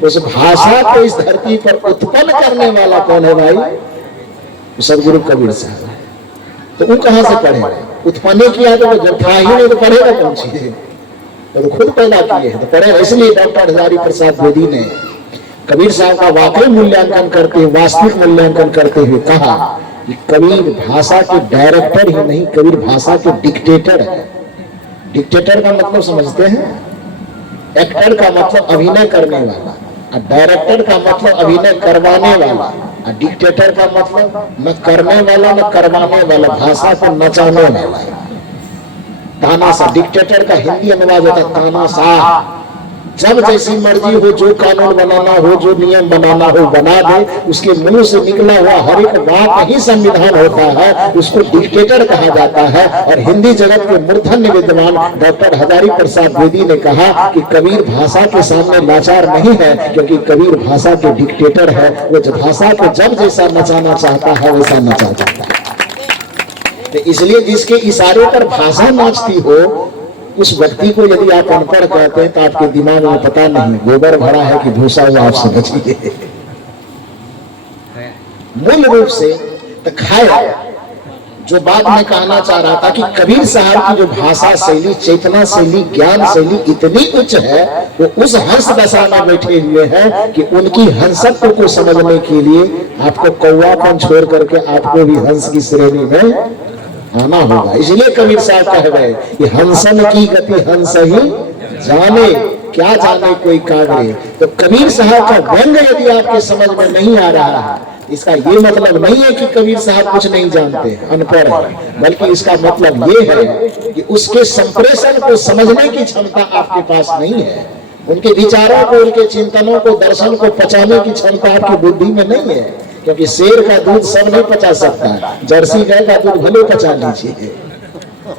उस भाषा को इस धरती पर उत्पन्न करने वाला कौन है भाई? सदगुरु कबीर साहब। तो वो कहां से पढ़े? उत्पन्न किया तो जब था ही नहीं तो पढ़ेगा कौन चीज? तो खुद पैदा किए हैं तो पढ़े। इसलिए डॉक्टर हजारी प्रसाद बेदी ने कबीर साहब का वाकई मूल्यांकन करते हुए, वास्तविक मूल्यांकन करते हुए कहा कि कबीर भाषा के डायरेक्टर ही नहीं, कबीर भाषा के डिक्टेटर है। डिक्टेटर का मतलब समझते हैं? एक्टर का मतलब अभिनय करने वाला, डायरेक्टर का मतलब अभिनय करवाने वाला, और डिक्टेटर का मतलब न करने वाला न करवाने वाला, भाषा को नचाने वाला। तानाशाह, डिक्टेटर का हिंदी अनुवाद होता तानाशाह। जब जैसी मर्जी हो, जो कानून बनाना हो, जो नियम बनाना हो बना दे, उसके मुंह से निकला हुआ हर एक बात ही संविधान होता है, उसको डिक्टेटर कहा जाता है। और हिंदी जगत के मूर्धन्य विद्वान डॉक्टर हजारी प्रसाद द्विवेदी ने कहा कि कबीर भाषा के सामने लाचार नहीं है, क्योंकि कबीर भाषा के डिक्टेटर है। वो भाषा को जब जैसा नचाना चाहता है वैसा नचा जाता है। तो इसलिए जिसके इशारे पर भाषा नाचती हो, उस व्यक्ति को यदि आप अनपढ़ कहते हैं तो आपके दिमाग में पता नहीं गोबर भरा है कि भूसा हुआ, आप समझिए। मूल रूप से तो खैर जो बात मैं कहना चाह रहा था कि कबीर साहब की जो भाषा शैली, चेतना शैली, ज्ञान शैली इतनी उच्च है, वो उस हंस दशा में बैठे हुए हैं कि उनकी हंसत्व को समझने के लिए आपको कौवापन छोड़ करके आपको भी हंस की श्रेणी में आना होगा। इसलिए कबीर साहब कह गए कि हंसन की गति हंस ही जाने, क्या जाने कोई कागड़े। तो कबीर साहब का व्यंग यदि आपके समझ में नहीं आ रहा है, इसका ये मतलब नहीं है कि कबीर साहब कुछ नहीं जानते, अनपढ़ है, बल्कि इसका मतलब ये है कि उसके संप्रेषण को समझने की क्षमता आपके पास नहीं है। उनके विचारों को, उनके चिंतनों को, दर्शन को पचाने की क्षमता आपकी बुद्धि में नहीं है। क्योंकि शेर का दूध सब नहीं पचा सकता, जर्सी गाय का दूध भले पचा लीजिए,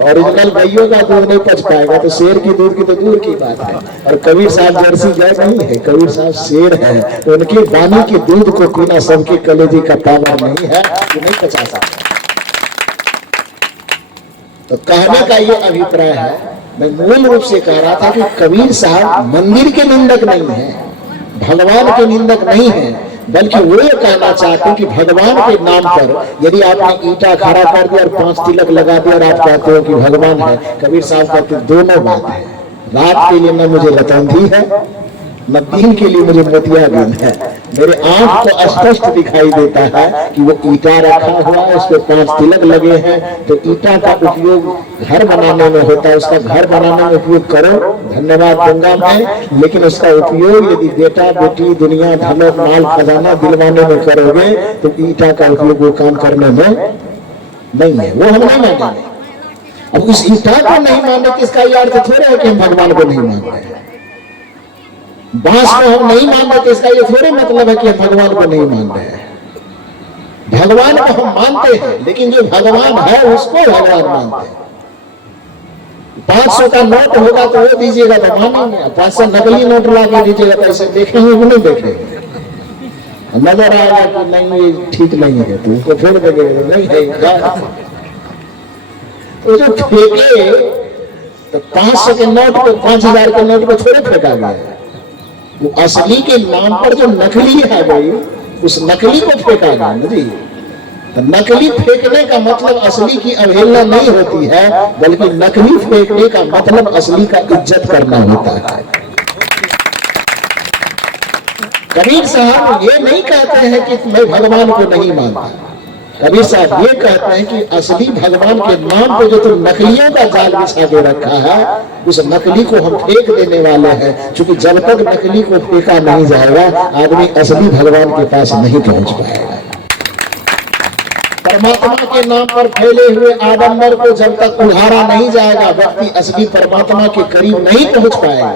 ओरिजिनल गायों का दूध नहीं पच पाएगा, तो शेर की दूध की तो दूर की बात है। और कबीर साहब जर्सी गाय नहीं है, कबीर साहब शेर है। उनकी वाणी के दूध को पीना सबके कलेजे का पावर नहीं है कि नहीं पचा सकता। तो कहने का ये अभिप्राय है, मैं मूल रूप से कह रहा था कि कबीर साहब मंदिर के निंदक नहीं है, भगवान के निंदक नहीं है, बल्कि वो ये कहना चाहते हैं कि भगवान के नाम पर यदि आपने ईंटा खड़ा कर दिया और 5 तिलक लगा दिया और आप कहते हो कि भगवान है, कबीर साहब कहते दोनों बात है। रात के लिए न मुझे रतौंधी है, न दिन के लिए मुझे मोतियाबिंद है। मेरे आंख को स्पष्ट दिखाई देता है कि वो ईंटा रखा हुआ है, उस पर 5 तिलक लगे हैं। तो ईंटा का उपयोग घर बनाने में होता है, उसका घर बनाने में उपयोग करो, धन्यवाद दूंगा मैं। लेकिन उसका उपयोग यदि बेटा बेटी, दुनिया, धन, माल, खजाना दिलवाने में करोगे तो ईंटा का उपयोग वो काम करने में नहीं है, वो हम नहीं मानेंगे। अब उस ईंटा को नहीं मानने की इसका यह अर्थ थोड़ा है कि हम भगवान को नहीं मान रहे हैं। बांस को हम नहीं मान रहे, इसका ये थोड़े मतलब है कि हम भगवान को नहीं मान रहे हैं। भगवान को हम मानते हैं, लेकिन जो भगवान है उसको भगवान मानते हैं। 500 का नोट होगा तो वो दीजिएगा तो मानेंगे, 500 नकली नोट ला के दीजिएगा तो ऐसे देखेंगे कि नहीं देखेंगे। नजर आएगा कि नहीं ये ठीक नहीं है तो उसको फेंक देंगे, नहीं है तो जो फेंके तो 500 के नोट को, 5000 के नोट को थोड़े फेंका गया है। वो असली के नाम पर जो नकली है भाई, उस नकली को फेंका गया जी। तो नकली फेंकने का मतलब असली की अवहेलना नहीं होती है, बल्कि नकली फेंकने का मतलब असली का इज्जत करना होता है। कबीर साहब ये नहीं कहते हैं कि मैं भगवान को नहीं मानता। कबीर साहब ये कहते हैं कि असली भगवान के नाम पे जो तुम नकलियों का जाल बिछा के रखा है, उस नकली को हम फेंक देने वाले हैं। क्योंकि जब तक नकली को फेंका नहीं जाएगा, आदमी असली भगवान के पास नहीं पहुंच पाएगा। परमात्मा के नाम पर फैले हुए आडंबर को जब तक उघारा नहीं जाएगा, व्यक्ति असली परमात्मा के करीब नहीं पहुंच पाएगा।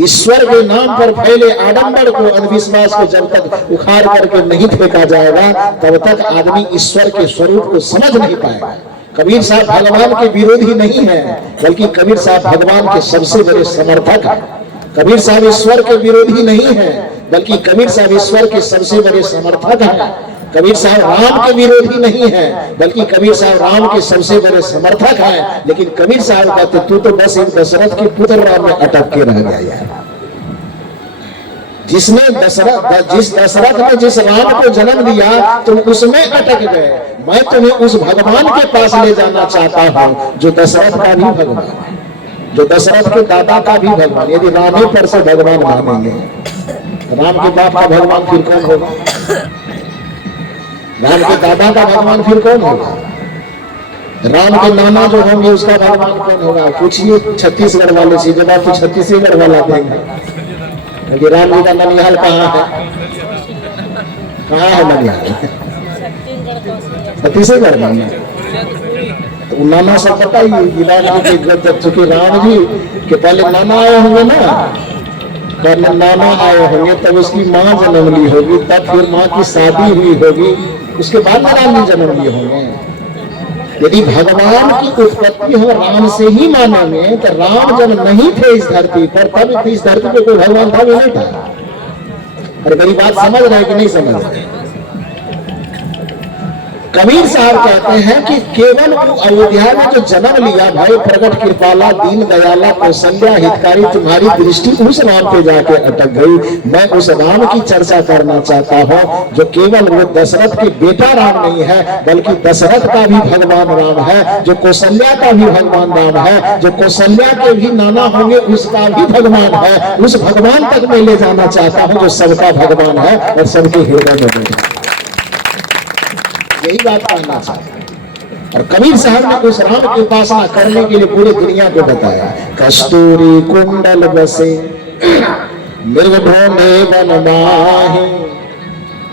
ईश्वर के नाम पर फैले आडंबर को, अंधविश्वास को जब तक उखाड़ करके नहीं फेंका जाएगा, तब तक आदमी ईश्वर के स्वरूप को समझ नहीं पाएगा। कबीर साहब भगवान के विरोधी नहीं है, बल्कि कबीर साहब भगवान के सबसे बड़े समर्थक हैं। कबीर साहब ईश्वर के विरोधी नहीं है, बल्कि कबीर साहब ईश्वर के सबसे बड़े समर्थक हैं। कबीर साहब राम के विरोधी नहीं है, बल्कि कबीर साहब राम के सबसे बड़े समर्थक हैं। लेकिन कबीर साहब कहते तू तो बस एक दशरथ के पुत्र राम में अटक के रह गया यार। जिस दशरथ ने जिस राम को जन्म दिया तुम उसमें अटक गए। मैं तुम्हें उस भगवान के पास ले जाना चाहता हूं जो दशरथ का भी भगवान है, जो दशरथ के दादा का भी भगवान। यदि रामे पर से भगवान मानेंगे, राम के बाप का भगवान फिर कौन होगा? राम के दादा का भगवान फिर कौन होगा? राम के नाना जो होंगे उसका भगवान कौन होगा? पूछिए छत्तीसगढ़ वाले से, जब आपको छत्तीसगढ़ वाला देंगे क्योंकि राम जी का ननिहाल कहाँ है? कहाँ है ननिहाल? छत्तीसगढ़ में। तो नाना सब पता ही राम जी के, जब चुके राम जी के पहले नाना आए होंगे ना, पहले नाना आए होंगे, तब उसकी माँ जन्म ली होगी, तब फिर माँ की शादी हुई होगी, उसके बाद में राम जी जन्म लिए होंगे। यदि भगवान की उत्पत्ति हो राम से ही मानेंगे, तो राम जब नहीं थे इस धरती पर, तब इस धरती पे कोई भगवान था भी नहीं था। अरे मेरी बात समझ रहे कि नहीं समझ रहे? कबीर साहब कहते हैं कि केवल अयोध्या में जो जन्म लिया, भाई प्रगट कृपाला दीन दयाला कौशल्या हितकारी, तुम्हारी दृष्टि उस राम पे जाके अटक गई। मैं उस राम की चर्चा करना चाहता हूँ जो केवल वो दशरथ के बेटा राम नहीं है, बल्कि दशरथ का भी भगवान राम है, जो कौशल्या का भी भगवान राम है, जो कौशल्या के भी नाना होंगे उसका भी भगवान है। उस भगवान तक मैं ले जाना चाहता हूँ जो सबका भगवान है और सबके हृदय में बैठा। यही बात कहना चाहते हैं। और कबीर साहब ने उस राम की उपासना करने के लिए पूरी दुनिया को बताया। कस्तूरी कुंडल बसे मृग ढूंढे वन माही,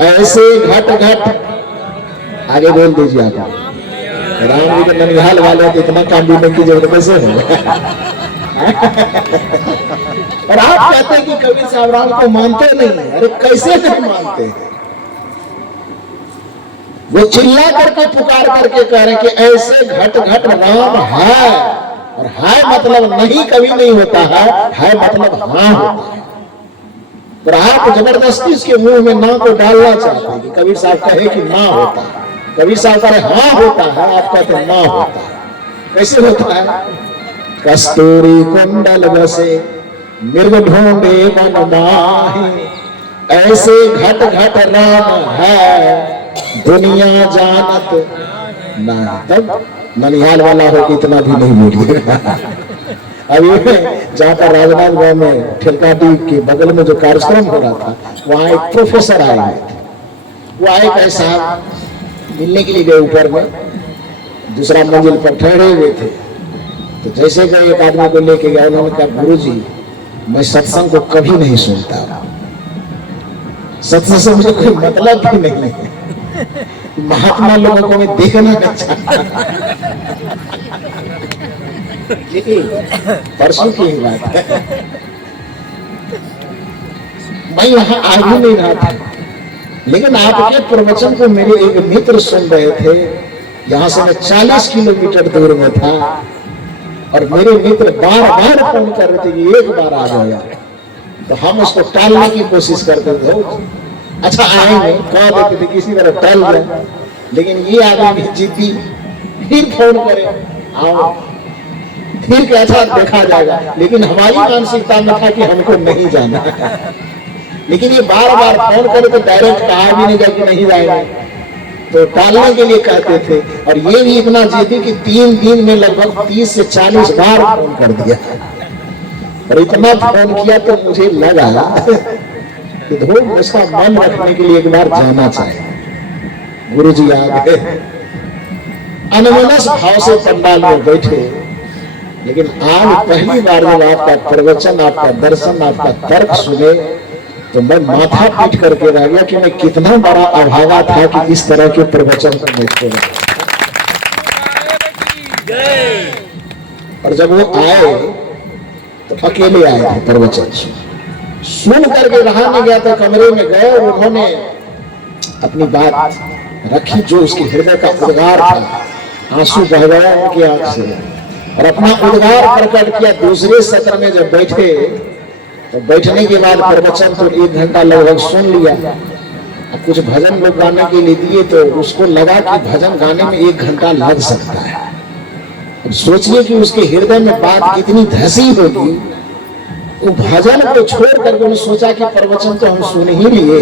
ऐसे घट घट, आगे बोल दीजिए आप। राम जी के ननिहाल वाले तो इतना काम भी की जरूरत कैसे है? और आप कहते हैं कि कबीर साहब राम को मानते नहीं। अरे कैसे नहीं मानते हैं? वो चिल्ला करके पुकार करके कह रहे कि ऐसे घट घट राम है, और है मतलब नहीं कभी नहीं होता है मतलब हाँ होता है। और आप जबरदस्ती उसके मुंह में ना को डालना चाहते हैं कि कबीर साहब कहे कि ना होता है, कबीर साहब कहे हाँ होता है, आप कहते ना होता है। कैसे होता है? कस्तूरी कुंडल बसे मृग ढूंढे वन माही, ऐसे घट घट राम है, दुनिया जानत ना। तब ननिहाल वाला हो कि इतना भी नहीं बोलिएगा। अभी जहाँ पर राजनांदगांव में ठेलकाटी के बगल में जो कार्यक्रम हो रहा था, वहाँ एक प्रोफेसर आए हुए थे। वो आए कहे साहब मिलने के लिए गए, ऊपर में दूसरा मंजिल पर ठहरे हुए थे। तो जैसे गए एक आदमी को लेके गया, उन्होंने कहा गुरुजी मैं सत्संग को कभी नहीं सुनता, सत्संग से मुझे कोई मतलब भी नहीं है, महात्मा लोगों को मैं देखना चाहता। परसों की ही बात है, मैं यहाँ आ ही नहीं रहा था, लेकिन आपके प्रवचन को मेरे एक मित्र सुन रहे थे। यहाँ से मैं 40 किलोमीटर दूर में था, और मेरे मित्र बार बार फोन कर रहे थे कि एक बार आ जाओ यार। तो हम उसको टालने की कोशिश करते थे, अच्छा आएंगे कह देते थे, किसी तरह टल जाए। लेकिन ये आदमी जिद्दी, फिर फोन करे आओ, फिर कैसा देखा जाएगा। लेकिन हमारी मानसिकता में था कि हमको नहीं जाना। लेकिन ये बार बार फोन करे तो डायरेक्ट कहा भी नहीं जाए कि नहीं जाएंगे, तो टालने के लिए कहते थे। और ये भी इतना जिद्दी कि 3 दिन में लगभग 30 से 40 बार फोन कर दिया। और इतना फोन किया तो मुझे लगा कि धूम उसका मन रखने के लिए एक बार जाना चाहिए। गुरुजी आ गए, अनमनस भाव से पंडाल में बैठे। लेकिन आज पहली बार जब आपका प्रवचन, आपका दर्शन, आपका तर्क सुने, तो मैं माथा पीट करके रह गया कि मैं कितना बड़ा अभागा था कि इस तरह के प्रवचन को मैं सुना। और जब वो आए तो अकेले आए थे प्रवचन सुन करके रहा नहीं गया, तो कमरे में गए और उन्होंने अपनी बात रखी जो उसके हृदय का उद्गार था। आंसू बह गया उनकी आंख से और अपना उद्गार प्रकट किया। दूसरे सत्र में जब बैठे तो बैठने के बाद प्रवचन तो 1 घंटा लगभग सुन लिया। अब कुछ भजन लोग गाने के लिए दिए तो उसको लगा कि भजन गाने में 1 घंटा लग सकता है। अब सोचिए कि उसके हृदय में बात कितनी धसी होगी। वो भजन को छोड़ करके उन्होंने सोचा कि प्रवचन तो हम सुन ही लिए,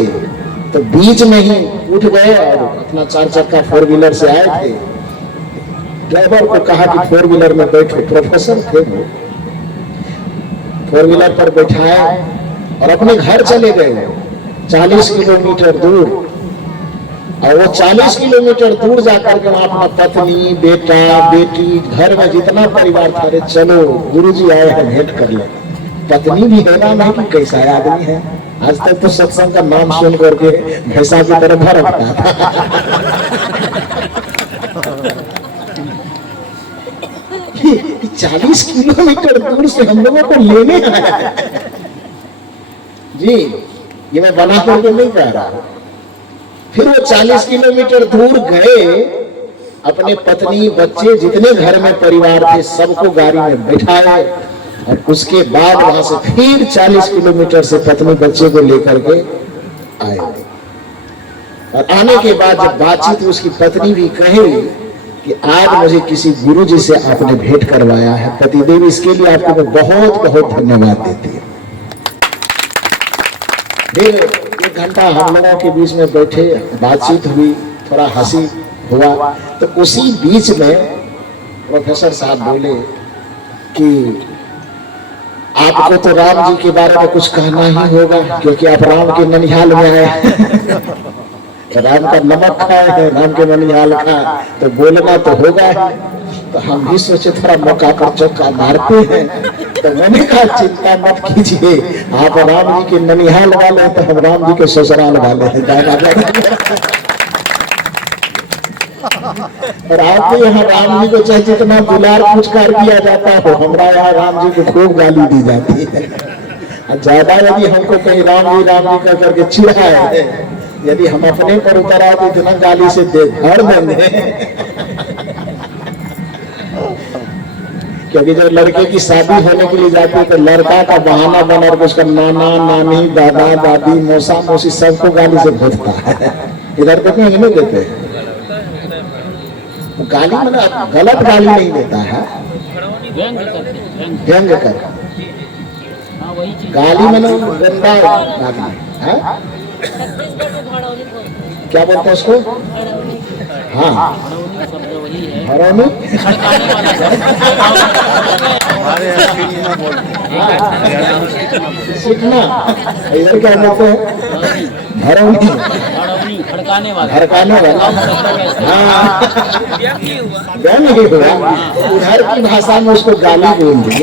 तो बीच में ही उठ गए और अपना 4 चक्का 4 व्हीलर से आए थे। ड्राइवर को कहा कि 4 व्हीलर में बैठो, प्रोफेसर थे वो, 4 व्हीलर पर बैठाए और अपने घर चले गए 40 किलोमीटर दूर। और वो 40 किलोमीटर दूर जाकर के वहां अपना पत्नी, बेटा, बेटी, घर में जितना परिवार था, चलो गुरुजी आए हैं भेंट कर ले। पत्नी भी हैरान है कि कैसा आदमी है। आज तक तो सत्संग का नाम सुन करके भैंसा की तरह भर रखता था। 40 किलोमीटर दूर से हम लोगों को लेने आया जी, ये मैं बना करके नहीं कह रहा। फिर वो 40 किलोमीटर दूर गए, अपने पत्नी बच्चे जितने घर में परिवार थे सबको गाड़ी में बैठाए और उसके बाद वहां से फिर 40 किलोमीटर से पत्नी बच्चे को लेकर के आए। और आने के बाद जब बातचीत हुई, उसकी पत्नी भी कहे कि आज मुझे किसी गुरु जी से आपने भेंट करवाया है, पतिदेव इसके लिए आपको मैं बहुत बहुत धन्यवाद देती हूँ। फिर 1 घंटा हम लोगों के बीच में बैठे, बातचीत हुई, थोड़ा हंसी हुआ। तो उसी बीच में प्रोफेसर साहब बोले कि आपको तो राम जी के बारे में कुछ कहना ही होगा, क्योंकि आप राम के ननिहाल में आए। राम का नमक खाए हैं, राम के ननिहाल खाए, तो बोलना तो होगा ही। तो हम भी सोचे थोड़ा मौका पर चौका मारते हैं। तो मैंने कहा चिंता मत कीजिए, आप राम जी के ननिहाल वाले हैं तो हम राम जी के ससुराल वाले हैं। और आपके यहाँ राम जी को चाहे जितना दुलार पुचकार किया जाता हो, हमारा यहाँ राम जी को खूब गाली दी जाती है। ज्यादा यदि हमको कहीं राम जी कह करके चिढ़ाए, यदि हम अपने पर उतर आए तो इतना गाली से दे भर देंगे। क्योंकि जब लड़के की शादी होने के लिए जाते हैं तो लड़का का बहाना बना कर उसका नाना नानी दादा दादी मौसा मौसी सबको गाली से भोजता है। इधर देखो नहीं देते हैं गाली, मतलब गलत गाली नहीं देता है, व्यंग कर गाली मतलब गंदा गाली है। क्या बोलते हैं उसको? हाँ हरामी। सीखना इधर क्या बोलते हैं? हरामी, भड़काने वाला। हाँ व्यंग ही हुआ। उधर की भाषा में उसको गाली बोलेंगे,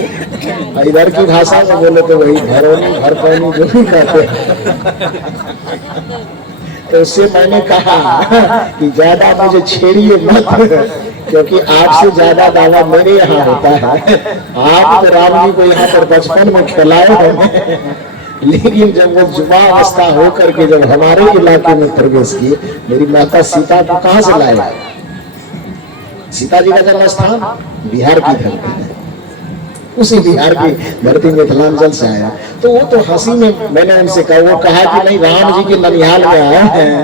इधर की भाषा में बोले तो वही भरौनी भरपौनी जो भी कहते हैं। तो उससे मैंने कहा कि ज्यादा मुझे छेड़िए मत, क्योंकि आपसे ज्यादा दावा मेरे यहाँ होता है। आप तो राम जी को यहाँ पर बचपन में खिलाए हैं, लेकिन जब वो जुबा अवस्था होकर के जब हमारे इलाके में प्रवेश किए, मेरी माता सीता को कहाँ से लाए? सीता जी का जन्म स्थान बिहार की धरती है, उसी बिहार की धरती मिथिलांचल से आया। तो वो तो हंसी में मैंने उनसे कहा, वो कहा कि नहीं राम जी के ननिहाल में आए हैं,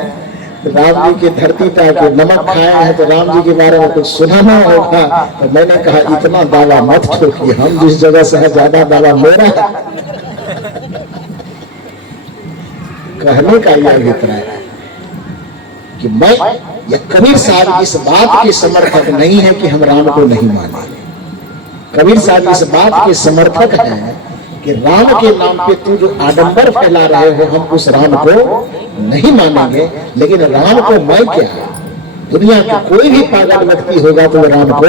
राम जी की धरती पे आके नमक खाए हैं तो राम जी के बारे में कुछ सुनाना होगा। तो मैंने कहा इतना दावा मत ठोकिए, हम जिस जगह से है ज्यादा दावा मेरा है। कहने का यह अभिप्राय है कि मैं या कबीर साहब इस बात के समर्थक नहीं है कि हम राम को नहीं माने। कबीर साहब इस बात के समर्थक हैं कि राम के नाम पे तू जो आडंबर फैला रहे हो, हम उस राम को नहीं मानेंगे। लेकिन राम को मैं क्या, दुनिया का कोई भी पागल व्यक्ति होगा तो वो राम को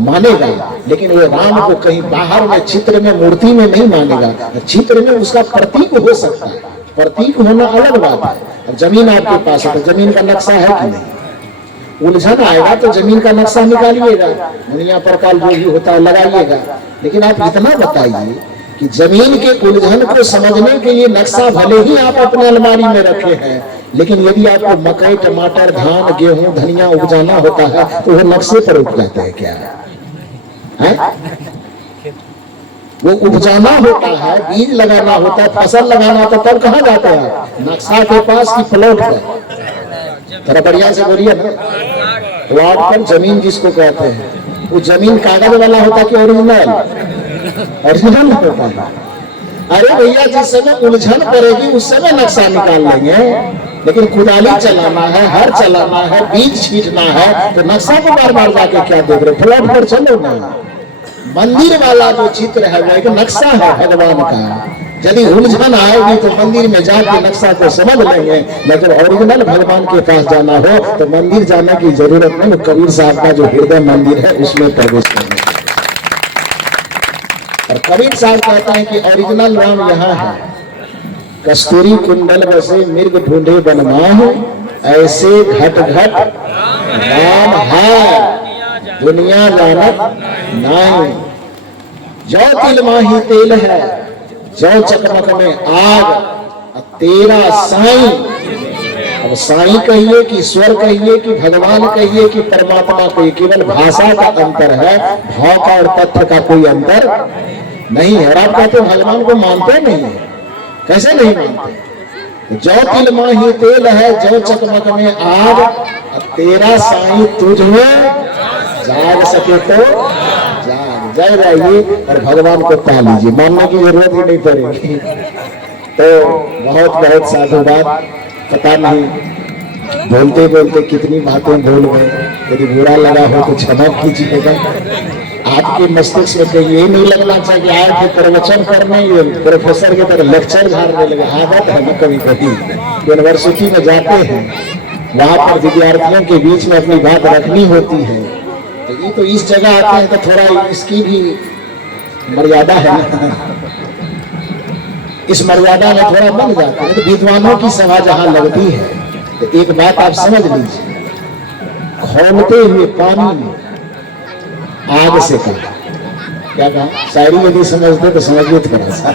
मानेगा, लेकिन वो राम को कहीं बाहर में चित्र में मूर्ति में नहीं मानेगा। चित्र में उसका प्रतीक हो सकता है, प्रतीक होना अलग बात है। जमीन आपके पास है तो जमीन का नक्शा है कि नहीं? उलझन आएगा तो जमीन का नक्शा निकालिएगा, दुनिया पर काल जो भी होता है लगाइएगा। लेकिन आप इतना बताइए कि जमीन के उलझन को समझने के लिए नक्शा भले ही आप अपने अलमारी में रखे हैं, लेकिन यदि आपको मकई टमाटर धान गेहूं धनिया उपजाना होता है तो वो नक्शे पर उग जाते हैं क्या है? वो उपजाना होता है, बीज लगाना होता है, फसल लगाना होता है, तब कहाँ जाते हैं? नक्शा के पास की प्लॉट पर। थोड़ा बढ़िया से बोलिए ना, प्लॉट पर जमीन जिसको कहते हैं, वो जमीन कागज वाला होता कि ओरिजिनल? ओरिजिनल होता है। अरे भैया जिस समय उलझन पड़ेगी उस समय नक्शा निकाल लेंगे, लेकिन कुदाली चलाना है, हर चलाना है, बीज छींटना है, तो नक्शा को बार बार जाके क्या देख रहे? प्लॉट पर चलो ना। मंदिर वाला जो चित्र है वो एक नक्शा है भगवान का। यदि उलझन आएगी तो मंदिर में जाके नक्शा को समझ लेंगे, लेकिन ओरिजिनल भगवान के पास जाना हो तो मंदिर जाने की जरूरत नहीं। कबीर साहब का जो हृदय मंदिर है उसमें प्रवेश करना। और कबीर साहब कहते हैं कि ओरिजिनल राम यहाँ है, कस्तूरी कुंडल बसे मिर्ग ढूंढे बनमाहु, ऐसे घट घट राम है दुनिया जानत नहीं। जो तिल माही तेल है, जो चकमक में आग, तेरा साईं। अब साईं कहिए कि ईश्वर कहिए कि भगवान कहिए कि परमात्मा कहिए, केवल भाषा का अंतर है, भाव का और तथ्य का कोई अंतर नहीं है। और आप कहते भगवान को मानते नहीं है, कैसे नहीं मानते? जो तिल माही तेल है, जो चकमक में आग, तेरा साईं तुझ में जाग सके तो जाग जाइए और भगवान को पा लीजिए, मानने की जरूरत ही नहीं पड़ेगी। तो बहुत बहुत साधुवाद। पता नहीं बोलते बोलते कितनी बातें बोल गए, यदि बुरा लगा हो तो क्षमा कीजिएगा। आपके मस्तिष्क में कहीं ये नहीं लगना चाहिए कि आए थे प्रवचन करने, ये प्रोफेसर की तरह लेक्चर झाड़ने लगे। आदत है ना, कभी कभी यूनिवर्सिटी में जाते हैं, वहां पर विद्यार्थियों के बीच में अपनी बात रखनी होती है, तो इस जगह आते हैं तो थोड़ा इसकी भी मर्यादा है ना, इस मर्यादा में थोड़ा बन जाता है। तो विद्वानों की सभा जहां लगती है तो एक बात आप समझ लीजिए, खौलते हुए पानी में आग से कहा, क्या कहा? शायरी यदि समझते तो समझिए थोड़ा सा।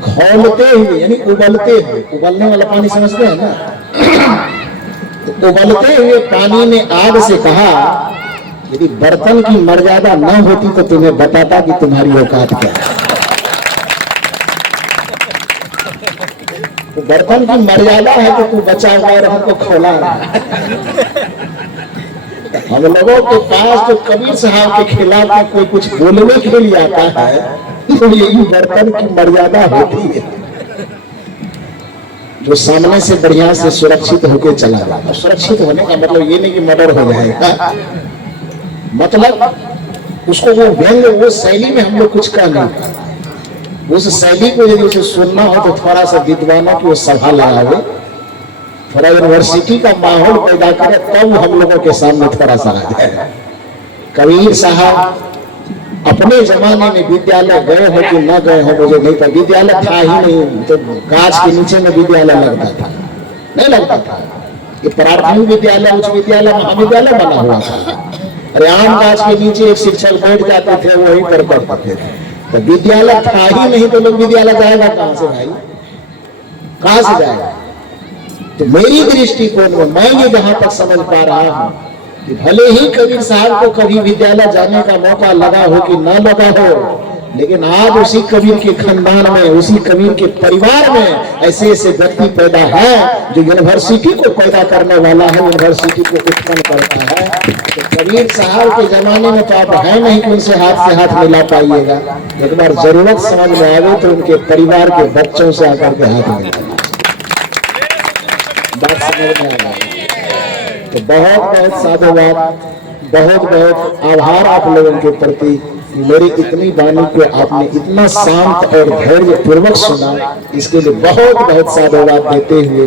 खौलते हुए यानी उबलते हुए, उबलने वाला पानी समझते हैं ना, तो उबलते हुए पानी ने आग से कहा, यदि बर्तन की मर्यादा न होती तो तुम्हें बताता कि तुम्हारी औकात क्या है। तो बर्तन की मर्यादा है कि तू बचा हुआ और हमको खोला रहा है। हम लोगों के पास जो कबीर साहब के खिलाफ में कोई कुछ बोलने के लिए आता है, तो यही बर्तन की मर्यादा होती है, जो सामने से बढ़िया से सुरक्षित होके चला जाता। सुरक्षित होने का मतलब ये नहीं कि मर्डर हो जाएगा, मतलब उसको वो व्यंग, वो शैली में हम लोग कुछ कह नहीं पाते। उस शैली को यदि उसे सुनना हो तो थोड़ा सा विद्वानों की वो सभा लगावे, थोड़ा यूनिवर्सिटी का माहौल पैदा करे, तब हम लोगों के सामने थोड़ा सा आ जाए। कबीर साहब अपने जमाने में विद्यालय गए हो कि न गए हो मुझे नहीं पता, विद्यालय था ही नहीं, तो गाछ के नीचे में विद्यालय लगता था, नहीं लगता था। ये प्राथमिक विद्यालय, उच्च विद्यालय, महाविद्यालय बना हुआ था। अरे आम गाछ के नीचे एक शिक्षक बैठ जाते थे, वहीं पर पढ़ते थे। तो विद्यालय था ही नहीं तो लोग विद्यालय जाएगा कहां से भाई, कहां से जाएगा? तो मेरी दृष्टिकोण में मैं ये जहां तक समझ पा रहा हूं कि भले ही कबीर साहब को कभी विद्यालय जाने का मौका लगा हो कि न लगा हो, लेकिन आज उसी कबीर के खानदान में, उसी कबीर के परिवार में ऐसे ऐसे व्यक्ति पैदा है जो यूनिवर्सिटी को पैदा करने वाला है, यूनिवर्सिटी को उत्पन्न करता है। तो कबीर साहब के जमाने में तो आप है नहीं कि उनसे हाथ से हाथ मिला पाइएगा, एक बार जरूरत समझ में आवे तो उनके परिवार के बच्चों से आकर के हाथ मिला, बात समझ में आ गई। तो बहुत बहुत साधुवाद, बहुत बहुत आभार आप लोगों के प्रति, मेरी इतनी वाणी को आपने इतना शांत और धैर्य पूर्वक सुना, इसके लिए बहुत बहुत साधुवाद देते हुए,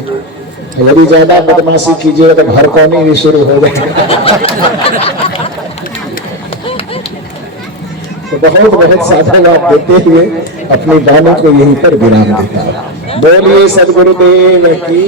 यदि ज्यादा बदमाशी कीजिएगा तो भड़काने भी शुरू हो जाएगा। तो बहुत बहुत साधुवाद देते हुए अपनी वाणी को यहीं पर विराम देता हूं। बोलिए सदगुरुदेव की।